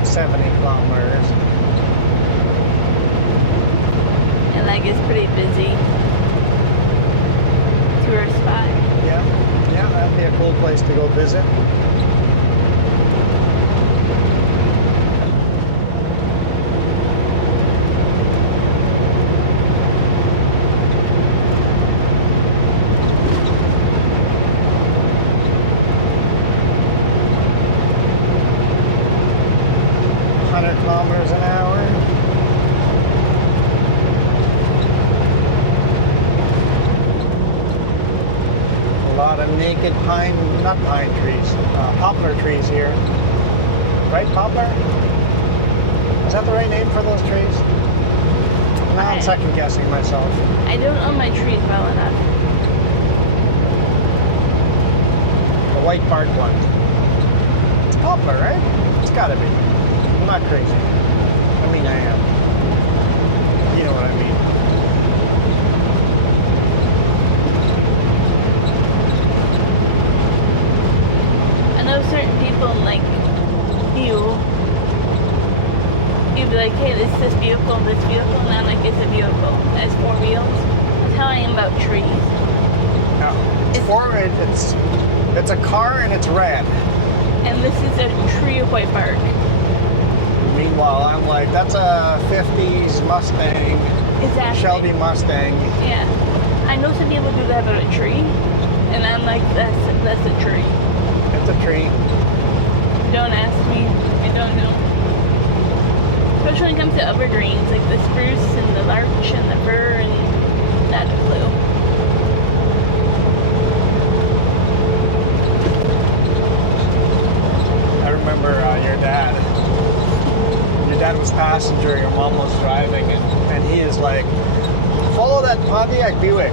70 kilometers. And that gets pretty busy. Tourist spot. Yeah, that'd be a cool place to go visit. Kilometers an hour. A lot of naked pine, not pine trees, poplar trees here. Right, poplar? Is that the right name for those trees? Now I'm second guessing myself. I don't know my trees well enough. The white bark one. It's poplar, right? It's gotta be. I'm not crazy. I mean, I am. You know what I mean. I know certain people like you'd be like, hey, this vehicle, and I'm like, it's a vehicle. It has four wheels. That's how I am about trees. No, it's a car and it's red. And this is a tree of white bark. Meanwhile, I'm like, that's a 50s Mustang, Exactly. Shelby Mustang. Yeah. I know some people do that about a tree, and I'm like, that's a tree. It's a tree. Don't ask me. I don't know. Especially when it comes to evergreens, like the spruce and the larch and the fir, and not a clue. I remember your dad. Your dad was passenger, your mom was driving, and he is like, follow that Pontiac Buick.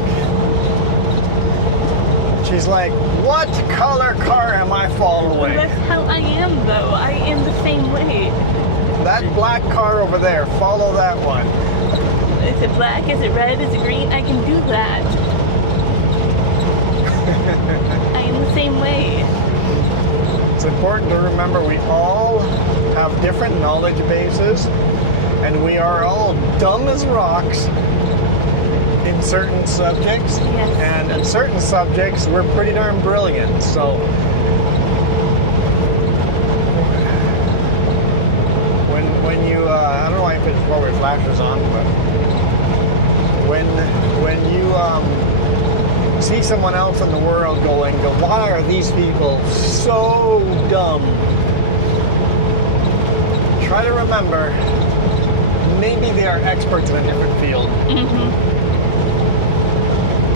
She's like, what color car am I following? That's how I am, though. I am the same way. That black car over there, follow that one. Is it black? Is it red? Is it green? I can do that. I am the same way. It's important to remember we all have different knowledge bases, and we are all dumb as rocks in certain subjects. Yes. And in certain subjects, we're pretty darn brilliant. So when you, I don't know why I put forward flashers on, but when you see someone else in the world go, why are these people so dumb? Try to remember, maybe they are experts in a different field. Mm-hmm.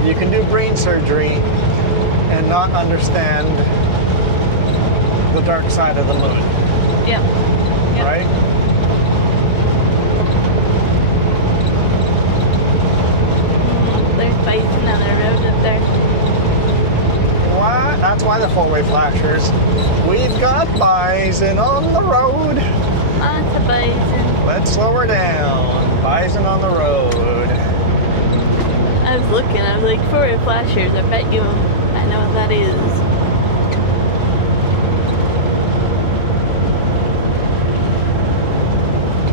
You can do brain surgery and not understand the dark side of the moon. Yeah. Yep. Right? There's bison on the road up there. What? That's why the four-way flashers. We've got bison on the road. Lots of bison. Let's slow her down. Bison on the road. I was looking, I was like, four-way flashers, I bet you I know what that is.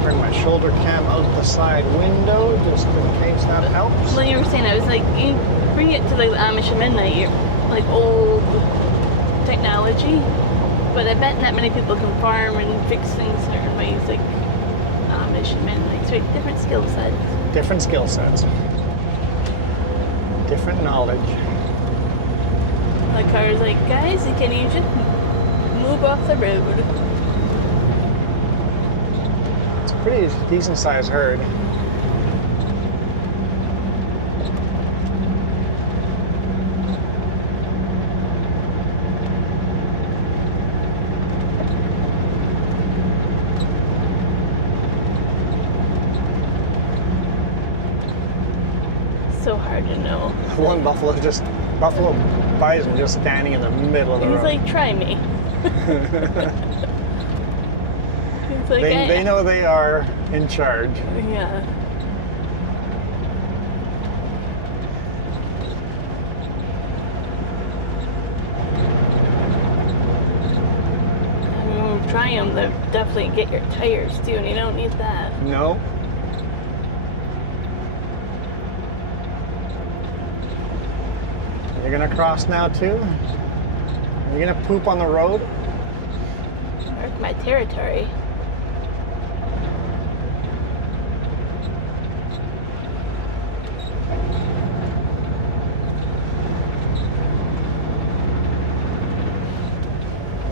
Bring my shoulder cam out the side window just in case that helps. Well, you were saying, I was like, you bring it to like the Amish at midnight, you're like old technology, but I bet not many people can farm and fix things certain ways like Amish at midnight. So different skill sets. Different skill sets. Different knowledge. The car's like, guys, can you just move off the road? It's a pretty decent sized herd. So hard to know. One buffalo bison just standing in the middle of the He's road. like, try me. He's like, They know they are in charge. Yeah. I mean, when we try them, they definitely get your tires too, and you don't need that. No. You're gonna cross now too? You're gonna poop on the road? Mark my territory.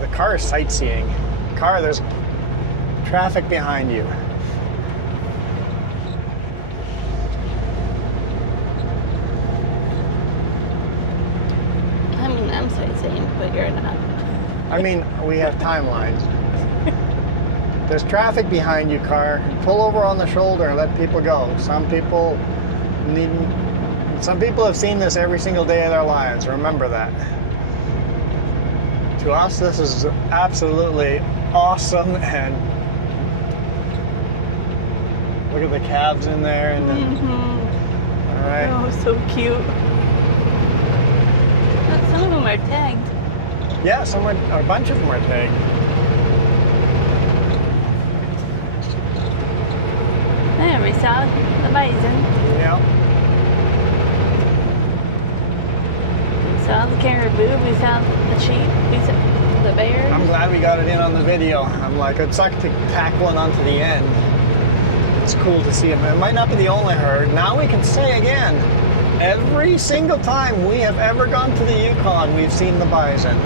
The car is sightseeing. Car, there's traffic behind you. I mean, I'm sightseeing, but you're not. I mean, we have timelines. There's traffic behind you, car. Pull over on the shoulder and let people go. Some people have seen this every single day of their lives. Remember that. To us, this is absolutely awesome, and look at the calves in there. And then, all right. Oh, so cute. Some of them are tagged. Yeah, a bunch of them are tagged. There, we saw the bison. Yeah. We saw the caribou. We saw the sheep. We saw the bears. I'm glad we got it in on the video. I'm like, it sucked to tack one onto the end. It's cool to see them. It might not be the only herd. Now we can say again, every single time we have ever gone to the Yukon, we've seen the bison.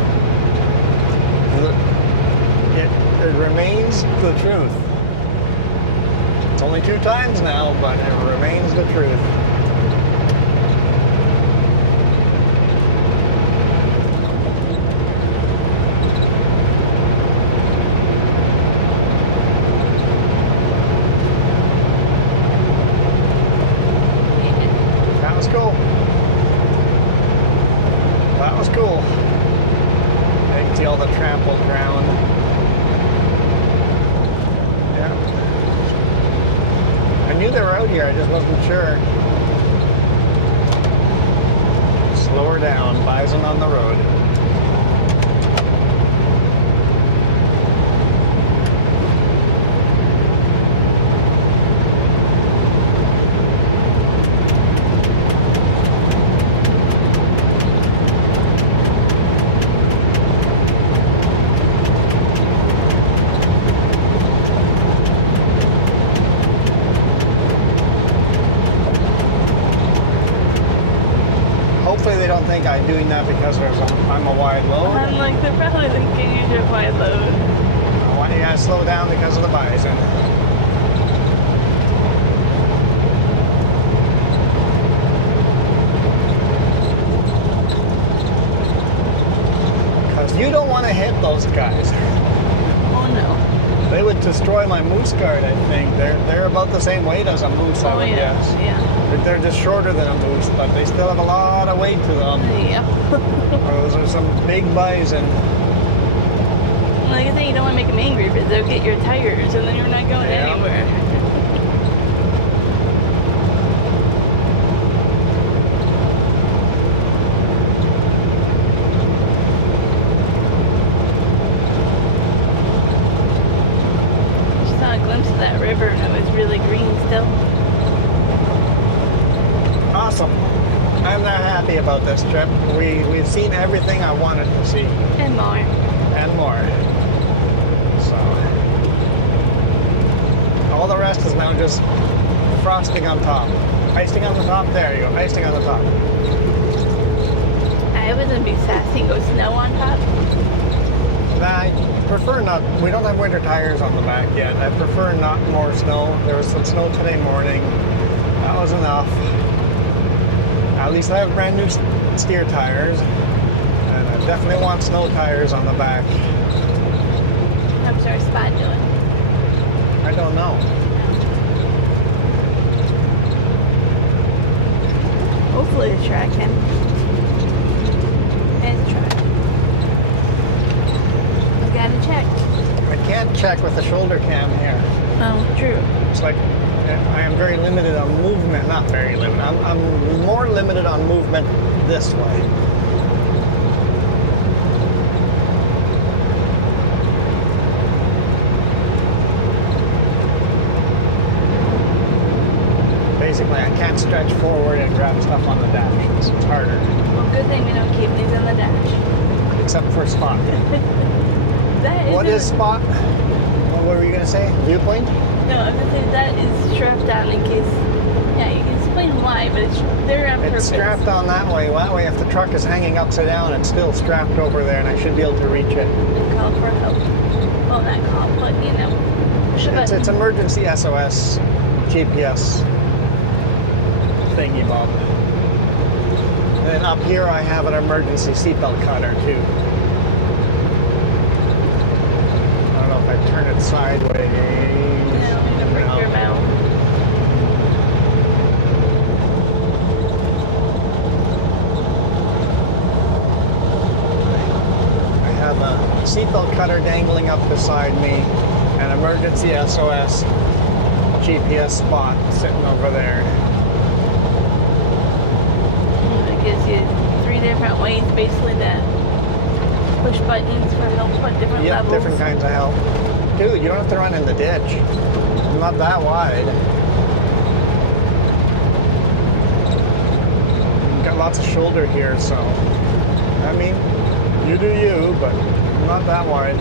It remains the truth. It's only 2 times now, but it remains the truth. That was cool. That was cool. You can see all the trampled ground. Yeah. I knew they were out here, I just wasn't sure. Slow her down, bison on the road. Hopefully they don't think I'm doing that because I'm a wide load. I'm like, they're probably thinking you're a wide load. Why do you gotta slow down because of the bison? Because you don't want to hit those guys. Oh no. They would destroy my moose guard, I think. They're about the same weight as a moose, I would guess. Yeah. They're just shorter than a moose, but they still have a lot of weight to them. Yep. Those are some big bison. Like I say, you don't want to make them angry, but they'll get your tires, and then you're not going Yeah. anywhere. Just saw a glimpse of that river, and it was really green still. Awesome. I'm not happy about this trip. We've seen everything I wanted to see. And more. And more. So all the rest is now just frosting on top. Icing on the top, there you go. Icing on the top. I wouldn't be sassy and go snow on top. I prefer not. We don't have winter tires on the back yet. I prefer not more snow. There was some snow today morning. That was enough. At least I have brand new steer tires. And I definitely want snow tires on the back. How's our spot doing? I don't know. Hopefully the track can. There's the track. We gotta check. I can't check with the shoulder cam here. Oh, true. It's like I am very limited on movement. Not very limited. I'm more limited on movement this way. Basically, I can't stretch forward and grab stuff on the dash. It's harder. Well, good thing we don't keep these on the dash. Except for spot. That What is spot? What were you going to say? Viewpoint? No, I'm gonna say that is strapped down in case. Yeah, you can explain why, but it's there on purpose. It's strapped on that way. That way, if the truck is hanging upside down, it's still strapped over there, and I should be able to reach it. And call for help. Well, not call, but you know. Push a button. It's emergency SOS GPS thingy bob. And then up here, I have an emergency seatbelt cutter too. I don't know if I turn it sideways. No, I'm gonna break your mouth. I have a seatbelt cutter dangling up beside me, an emergency SOS GPS spot sitting over there. It gives you 3 different ways, basically, to push buttons for help at different Yep, levels. different kinds of help. Dude, you don't have to run in the ditch. I'm not that wide. You've got lots of shoulder here, so I mean, you do you, but I'm not that wide.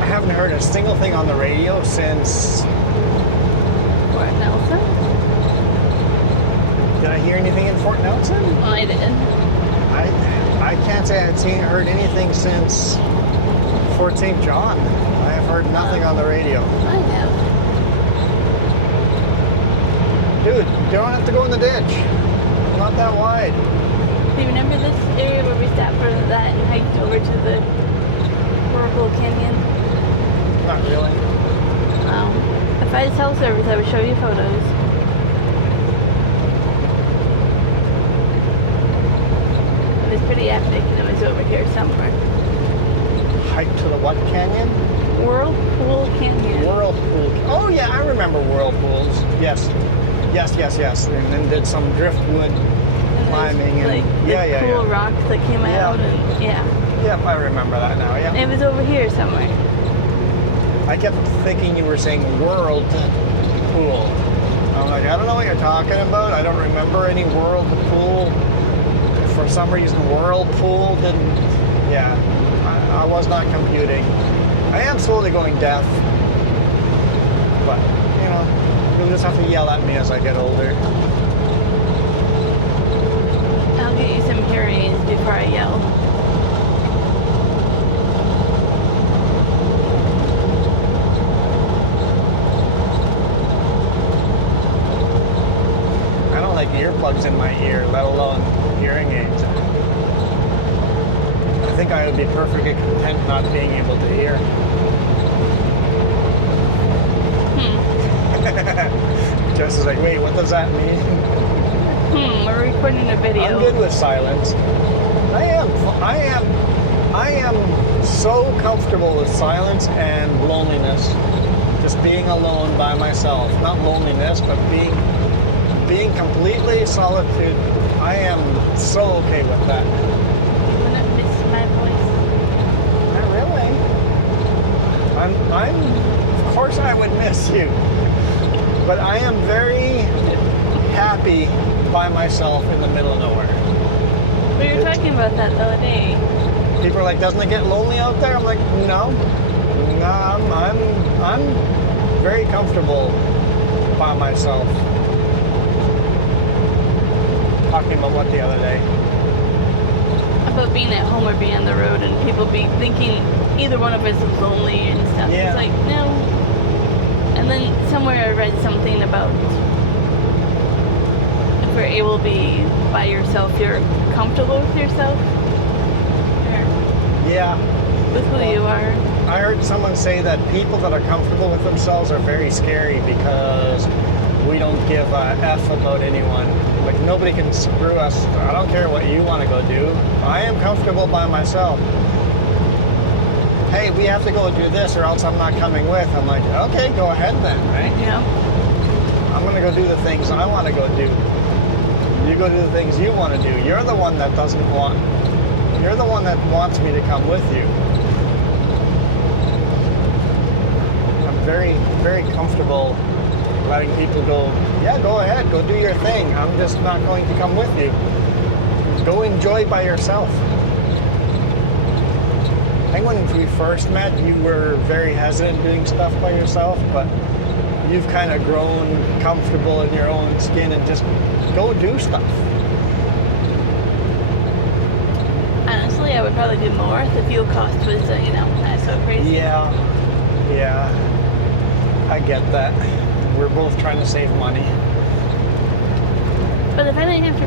I haven't heard a single thing on the radio since. Fort Nelson? Did I hear anything in Fort Nelson? Well, I did. I can't say I've heard anything since Fort St. John. I have heard nothing on the radio. I have. Dude, you don't have to go in the ditch. I'm not that wide. Do you remember this area where we stopped for that and hiked over to the Whirlpool Canyon? Not really. If I had cell service, I would show you photos. It was pretty epic, and it was over here somewhere. Hike to the what canyon? Whirlpool Canyon. Whirlpool. Oh yeah, I remember whirlpools. Yes. And then did some driftwood climbing and like yeah. cool rocks that came out, and yeah. Yep, I remember that now. Yeah. It was over here somewhere. I kept thinking you were saying whirlpool. I'm like, I don't know what you're talking about. I don't remember any whirlpool. For some reason, whirlpool didn't. Yeah, I was not computing. I am slowly going deaf, but you know, you'll just have to yell at me as I get older. I'll get you some hearing aids before I yell. I don't like earplugs in my ear, let alone hearing aids. I think I would be perfectly content not being able to hear. Jess is like, wait, what does that mean? We're recording a video. I'm good with silence. I am so comfortable with silence and loneliness. Just being alone by myself. Not loneliness, but being completely solitude. I am so okay with that. You wouldn't miss my voice. Not really. Of course I would miss you. But I am very happy by myself in the middle of nowhere. We were talking about that the other day. People are like, doesn't it get lonely out there? I'm like, no. I'm very comfortable by myself. Talking about what the other day? About being at home or being on the road and people be thinking either one of us is lonely and stuff. Yeah. It's like, no. And then somewhere I read something about if you're able to be by yourself, you're comfortable with yourself. Or Yeah. with who you are. I heard someone say that people that are comfortable with themselves are very scary because we don't give a F about anyone. Like, nobody can screw us. I don't care what you want to go do. I am comfortable by myself. Hey, we have to go do this or else I'm not coming with. I'm like, okay, go ahead then, right? Yeah. I'm going to go do the things I want to go do. You go do the things you want to do. You're the one that doesn't want. You're the one that wants me to come with you. I'm very, very comfortable letting people go, yeah, go ahead, go do your thing. I'm just not going to come with you. Go enjoy by yourself. I think when we first met, you were very hesitant doing stuff by yourself, but you've kind of grown comfortable in your own skin and just go do stuff. Honestly, I would probably do more if the fuel cost was, not so crazy. Yeah, I get that. We're both trying to save money. But if I didn't have to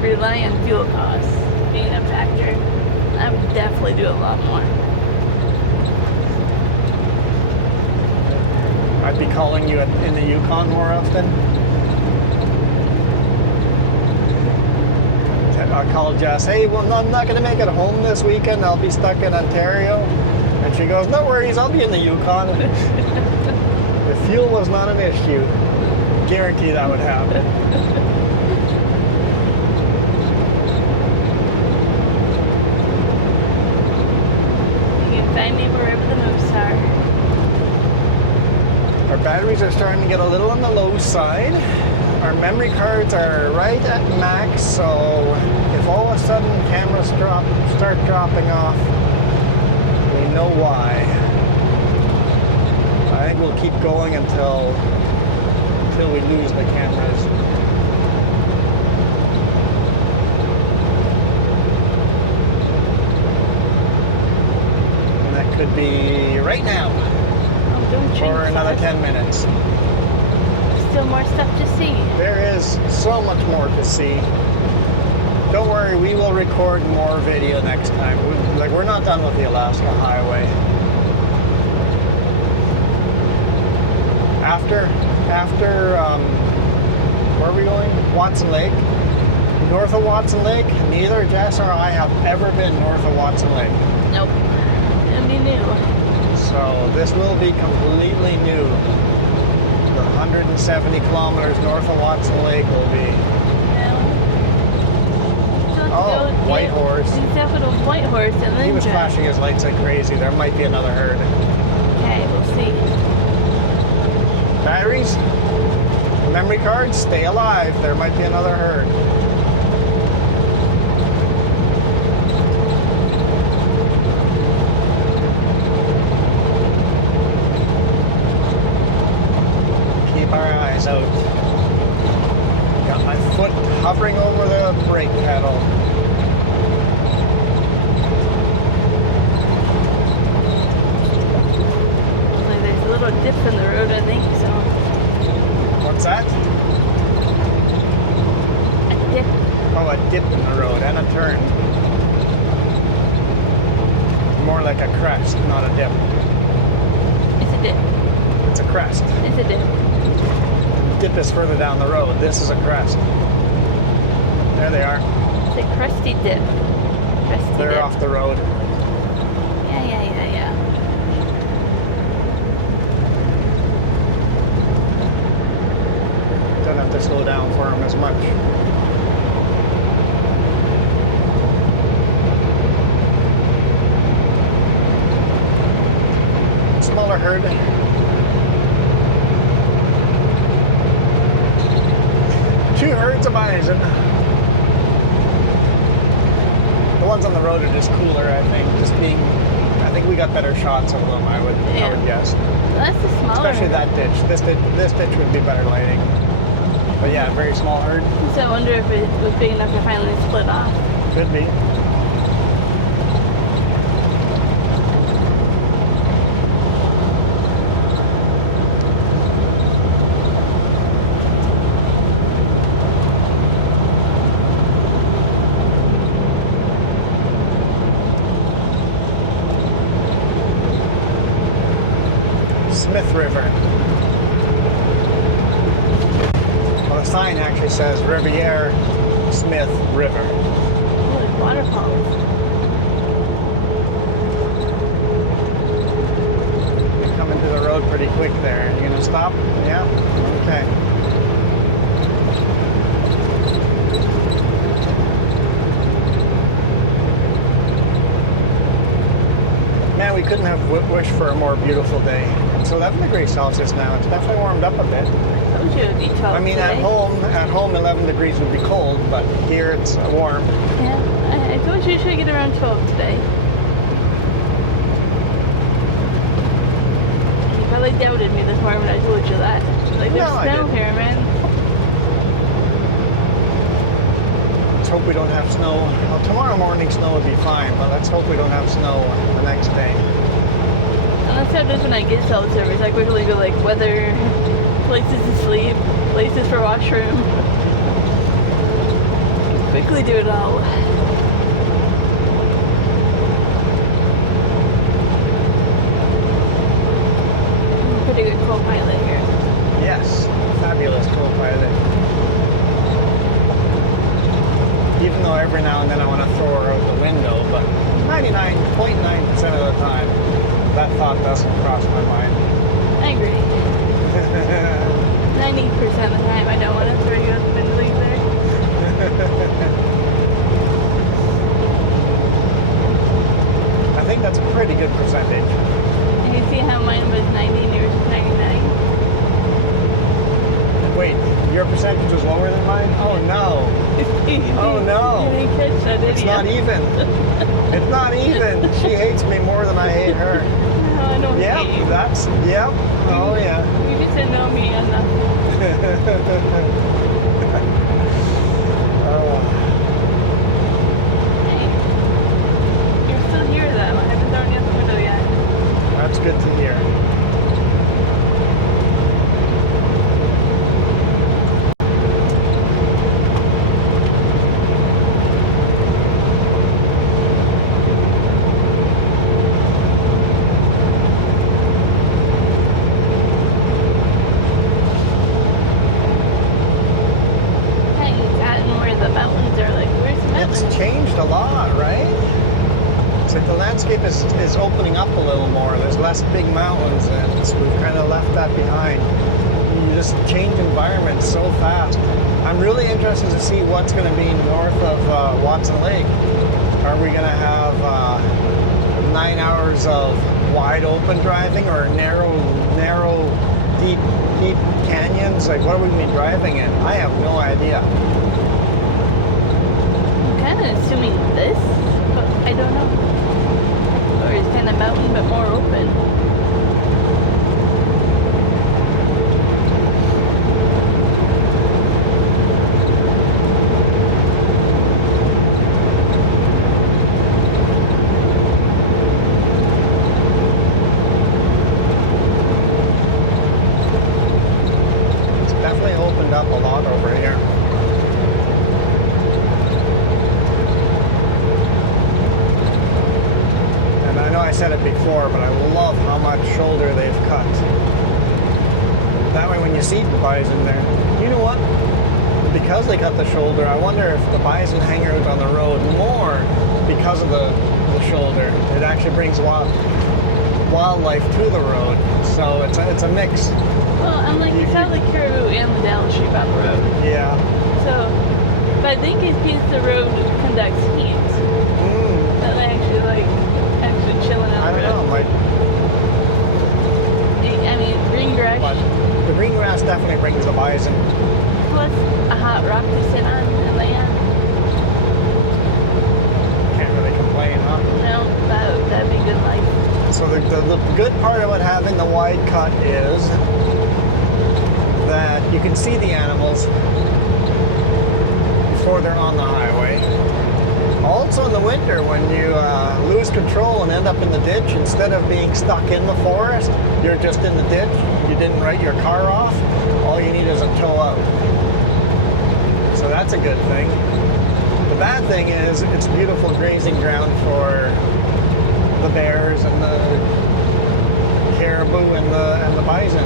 rely on fuel costs being a factor, I would definitely do a lot more. I'd be calling you in the Yukon more often. I called Jess, hey, well, I'm not going to make it home this weekend. I'll be stuck in Ontario. And she goes, no worries, I'll be in the Yukon. The fuel was not an issue. Guarantee that would happen. You can find me wherever the moose are. Our batteries are starting to get a little on the low side. Our memory cards are right at max, so if all of a sudden cameras start dropping off, we know why. I think we'll keep going until we lose the cameras. And that could be right now, or another 10 minutes. Still more stuff to see. There is so much more to see. Don't worry, we will record more video next time. We're not done with the Alaska Highway. After where are we going? Watson Lake. North of Watson Lake, neither Jess or I have ever been north of Watson Lake. Nope. It'll be new. So this will be completely new. The 170 kilometers north of Watson Lake will be. Oh, white horse. He's up with a white horse and then he was flashing his lights like crazy. There might be another herd. Okay, we'll see. Batteries, memory cards, stay alive. There might be another herd. Keep our eyes out. Got my foot hovering over the brake pedal. There's a little dip in the road, I think, so. What's that? A dip. Oh, a dip in the road and a turn. More like a crest, not a dip. It's a dip. It's a crest. It's a dip. Dip is further down the road. This is a crest. There they are. It's a crusty dip. Crusty They're dip. off the road. Yeah. Don't have to slow down for them as much. Smaller herd. Two herds of bison. The ones on the road are just cooler, I think. I think we got better shots of them, I would guess. That's the smaller. Especially that ditch. This ditch would be better lighting. But yeah, very small herd. So I wonder if it was big enough to finally split off. Could be. Smith River. Well, the sign actually says Riviere Smith River. Oh, there's waterfalls. You're coming to the road pretty quick there. You gonna stop? Yeah? Okay. Man, we couldn't have wished for a more beautiful day. It's 11 degrees Celsius now. It's definitely warmed up a bit. I told you it would be 12 I mean, today. at home 11 degrees would be cold, but here it's warm. Yeah, I told you you should get around 12 today. You probably doubted me this morning when I told you that. Like, there's No, I snow didn't. here, man. Let's hope we don't have snow. Well, tomorrow morning snow would be fine, but let's hope we don't have snow the next day. And that's how it is when I get cell service. I quickly go like weather, places to sleep, places for washroom. Quickly do it all. Pretty good co-pilot here. Yes, fabulous co-pilot. Even though every now and then I want to throw her out the window, but 99.9% of the time, that thought doesn't cross my mind. I agree. 90% of the time I don't want to throw you out the window either. I think that's a pretty good percentage. And you see how mine was 90 and yours was 99? Wait, your percentage was lower than mine? Oh no. Oh no. You didn't catch that, did It's you? not even. It's not even. She hates me more than I hate her. No, I don't hate you. Yep, that's, yep. Oh yeah. You just didn't know me enough. Hey, you're still here though. I haven't thrown you out the window yet. That's good to hear. Hey, gotten where the mountains are like, where's the mountains? It's changed a lot, right? It's like the landscape is opening up a little more. There's less big mountains, and we've kind of left that behind. You just change environments so fast. I'm really interested to see what's going to be north of Watson Lake. Are we going to have 9 hours of wide open driving, or narrow, deep canyons? Like, what are we going to be driving in? I have no idea. I'm kind of assuming this, but I don't know. Or it's kind of mountain but more open. It's definitely opened up a lot over here. And I know I said it before, but I love how much shoulder they've cut. That way when you see the bison there, you know what? Because they cut the shoulder, I wonder if the bison hang out on the road more because of the shoulder. It actually brings wildlife to the road. So it's a mix. Well, I'm like, you saw the caribou and the down sheep on the road. Yeah. So, but I think it's because the road conducts heat. That they actually chilling I on the don't know. road. Like, I mean, green grass but the green grass definitely brings the bison. plus a hot rock to sit on and lay on. Can't really complain, huh? No, that'd be good life. the good part about having the wide cut is that you can see the animals before they're on the highway. Also in the winter, when you lose control and end up in the ditch, instead of being stuck in the forest, you're just in the ditch. You didn't write your car off. All you need is a tow out. So that's a good thing. The bad thing is it's beautiful grazing ground for the bears and the caribou and the bison.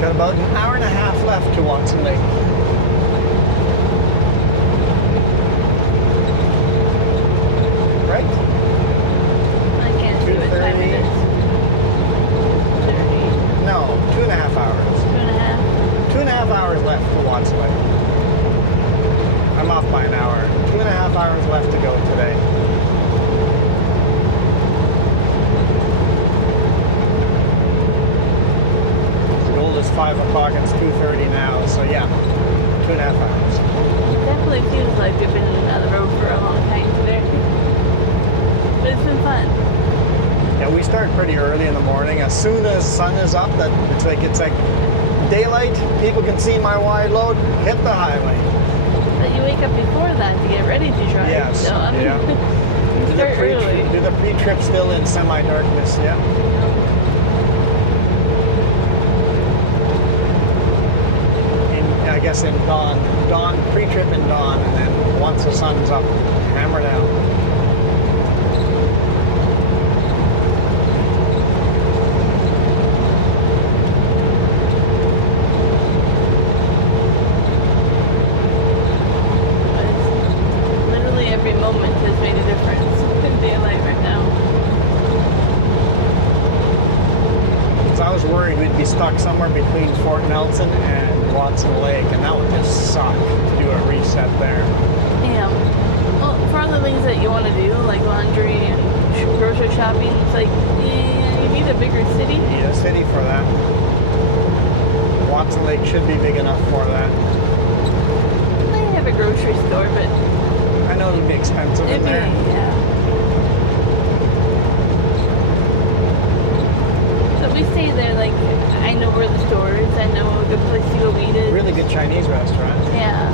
Got about an hour and a half left to Watson Lake. Right? I can't see what time it is. 30. No, 2.5 hours. 2.5. 2.5 hours left to Watson Lake. I'm off by an hour. 2.5 hours left to go today. The goal is 5 o'clock. It's 2:30 now. So yeah, 2.5 hours. It definitely feels like we've been on the road for a long time today. But it's been fun. Yeah, we start pretty early in the morning. As soon as sun is up, it's like daylight. People can see my wide load. Hit the highway. But you wake up before that to get ready to drive. Yes. So I mean, Yeah. you start early. Do the pre-trip still in semi-darkness. Yeah. I guess in dawn, pre-trip in dawn, and then once the sun's up, hammer down. But literally every moment has made a difference in daylight right now. So I was worried we'd be stuck somewhere between Fort Nelson and Watson Lake, and that would just suck to do a reset there. Yeah. Well, for other things that you want to do, like laundry and grocery shopping, it's like, yeah, you need a bigger city. You need a city for that. Watson Lake should be big enough for that. They have a grocery store, but I know it'd be expensive in there. yeah. So we stay there, like, I know where the store is, I know a good place to go eat it. Really good Chinese restaurant. Yeah.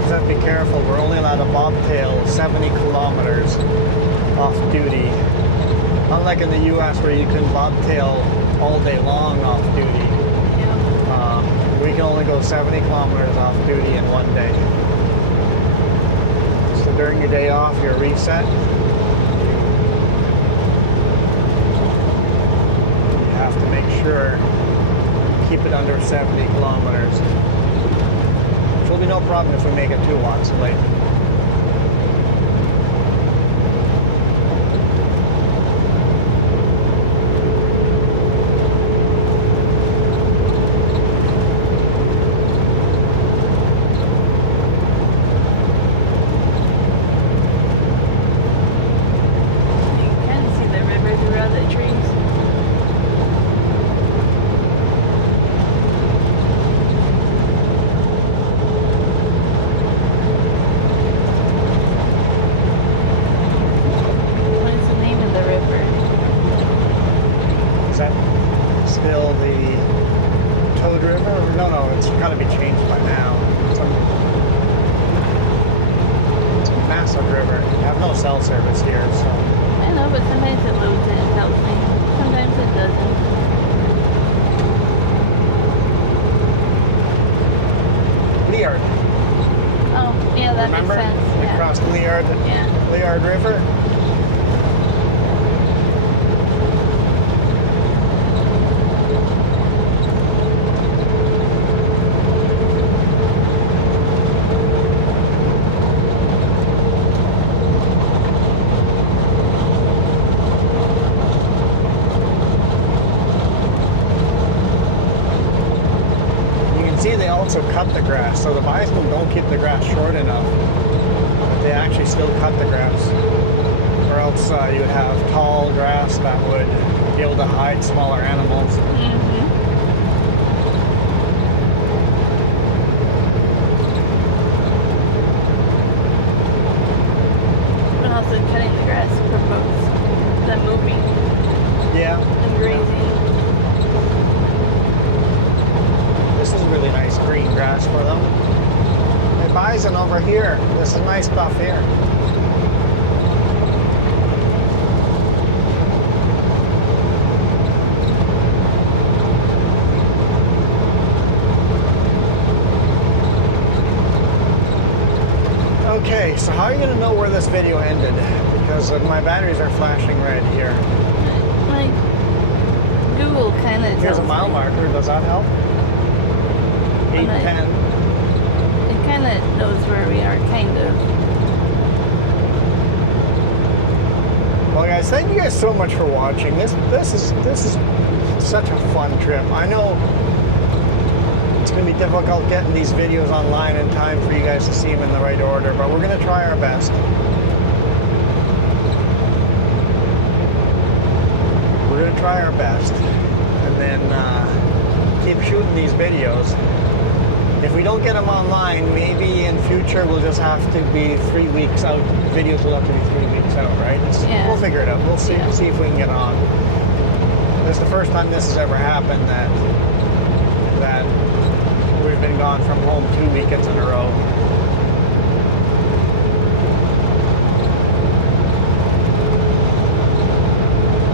Just have to be careful. We're only allowed to bobtail 70 kilometers off duty. Unlike in the U.S. where you can bobtail all day long off duty, Yeah. we can only go 70 kilometers off duty in one day. So during your day off, your reset, you have to make sure you keep it under 70 kilometers. Which will be no problem if we make it to Watson Lake. You can see the river throughout the trees. What is the name of the river? Is that still the Toad River? No, it's got to be changed by now. It's a massive river. We have no cell service here, so. I know, but sometimes it loads in and tells me. Sometimes it doesn't. Leard. Oh, yeah, that Remember? makes sense. We Yeah. crossed Leard River. see they also cut the grass. So the bison don't keep the grass short enough, but they actually still cut the grass. Or else you would have tall grass that would be able to hide smaller animals. But also cutting the grass promotes them moving Yeah. and grazing. This is really nice green grass for them. Hey, bison over here. This is nice stuff here. Okay, so how are you going to know where this video ended? Because my batteries are flashing red here. Like, Google kind of Here's tells a mile me. marker. Does that help? 8:10. It kind of knows where we are, kind of. Well, guys, thank you guys so much for watching. This is such a fun trip. I know it's going to be difficult getting these videos online in time for you guys to see them in the right order, but we're going to try our best. We're going to try our best, and then keep shooting these videos. If we don't get them online, maybe in future we'll just have to be 3 weeks out. Videos will have to be 3 weeks out, right? Yeah. We'll figure it out. We'll see, Yeah. see if we can get on. This is the first time this has ever happened that we've been gone from home 2 weekends in a row.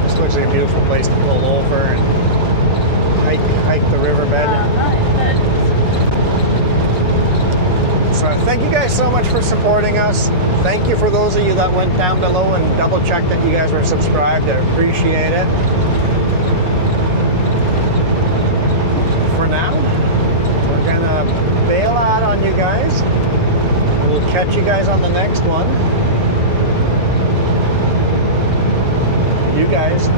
This looks like a beautiful place to pull over and hike the riverbed. So thank you guys so much for supporting us. Thank you for those of you that went down below and double checked that you guys were subscribed. I appreciate it. For now, we're gonna bail out on you guys. We'll catch you guys on the next one. You guys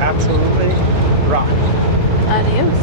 absolutely rock. Adios.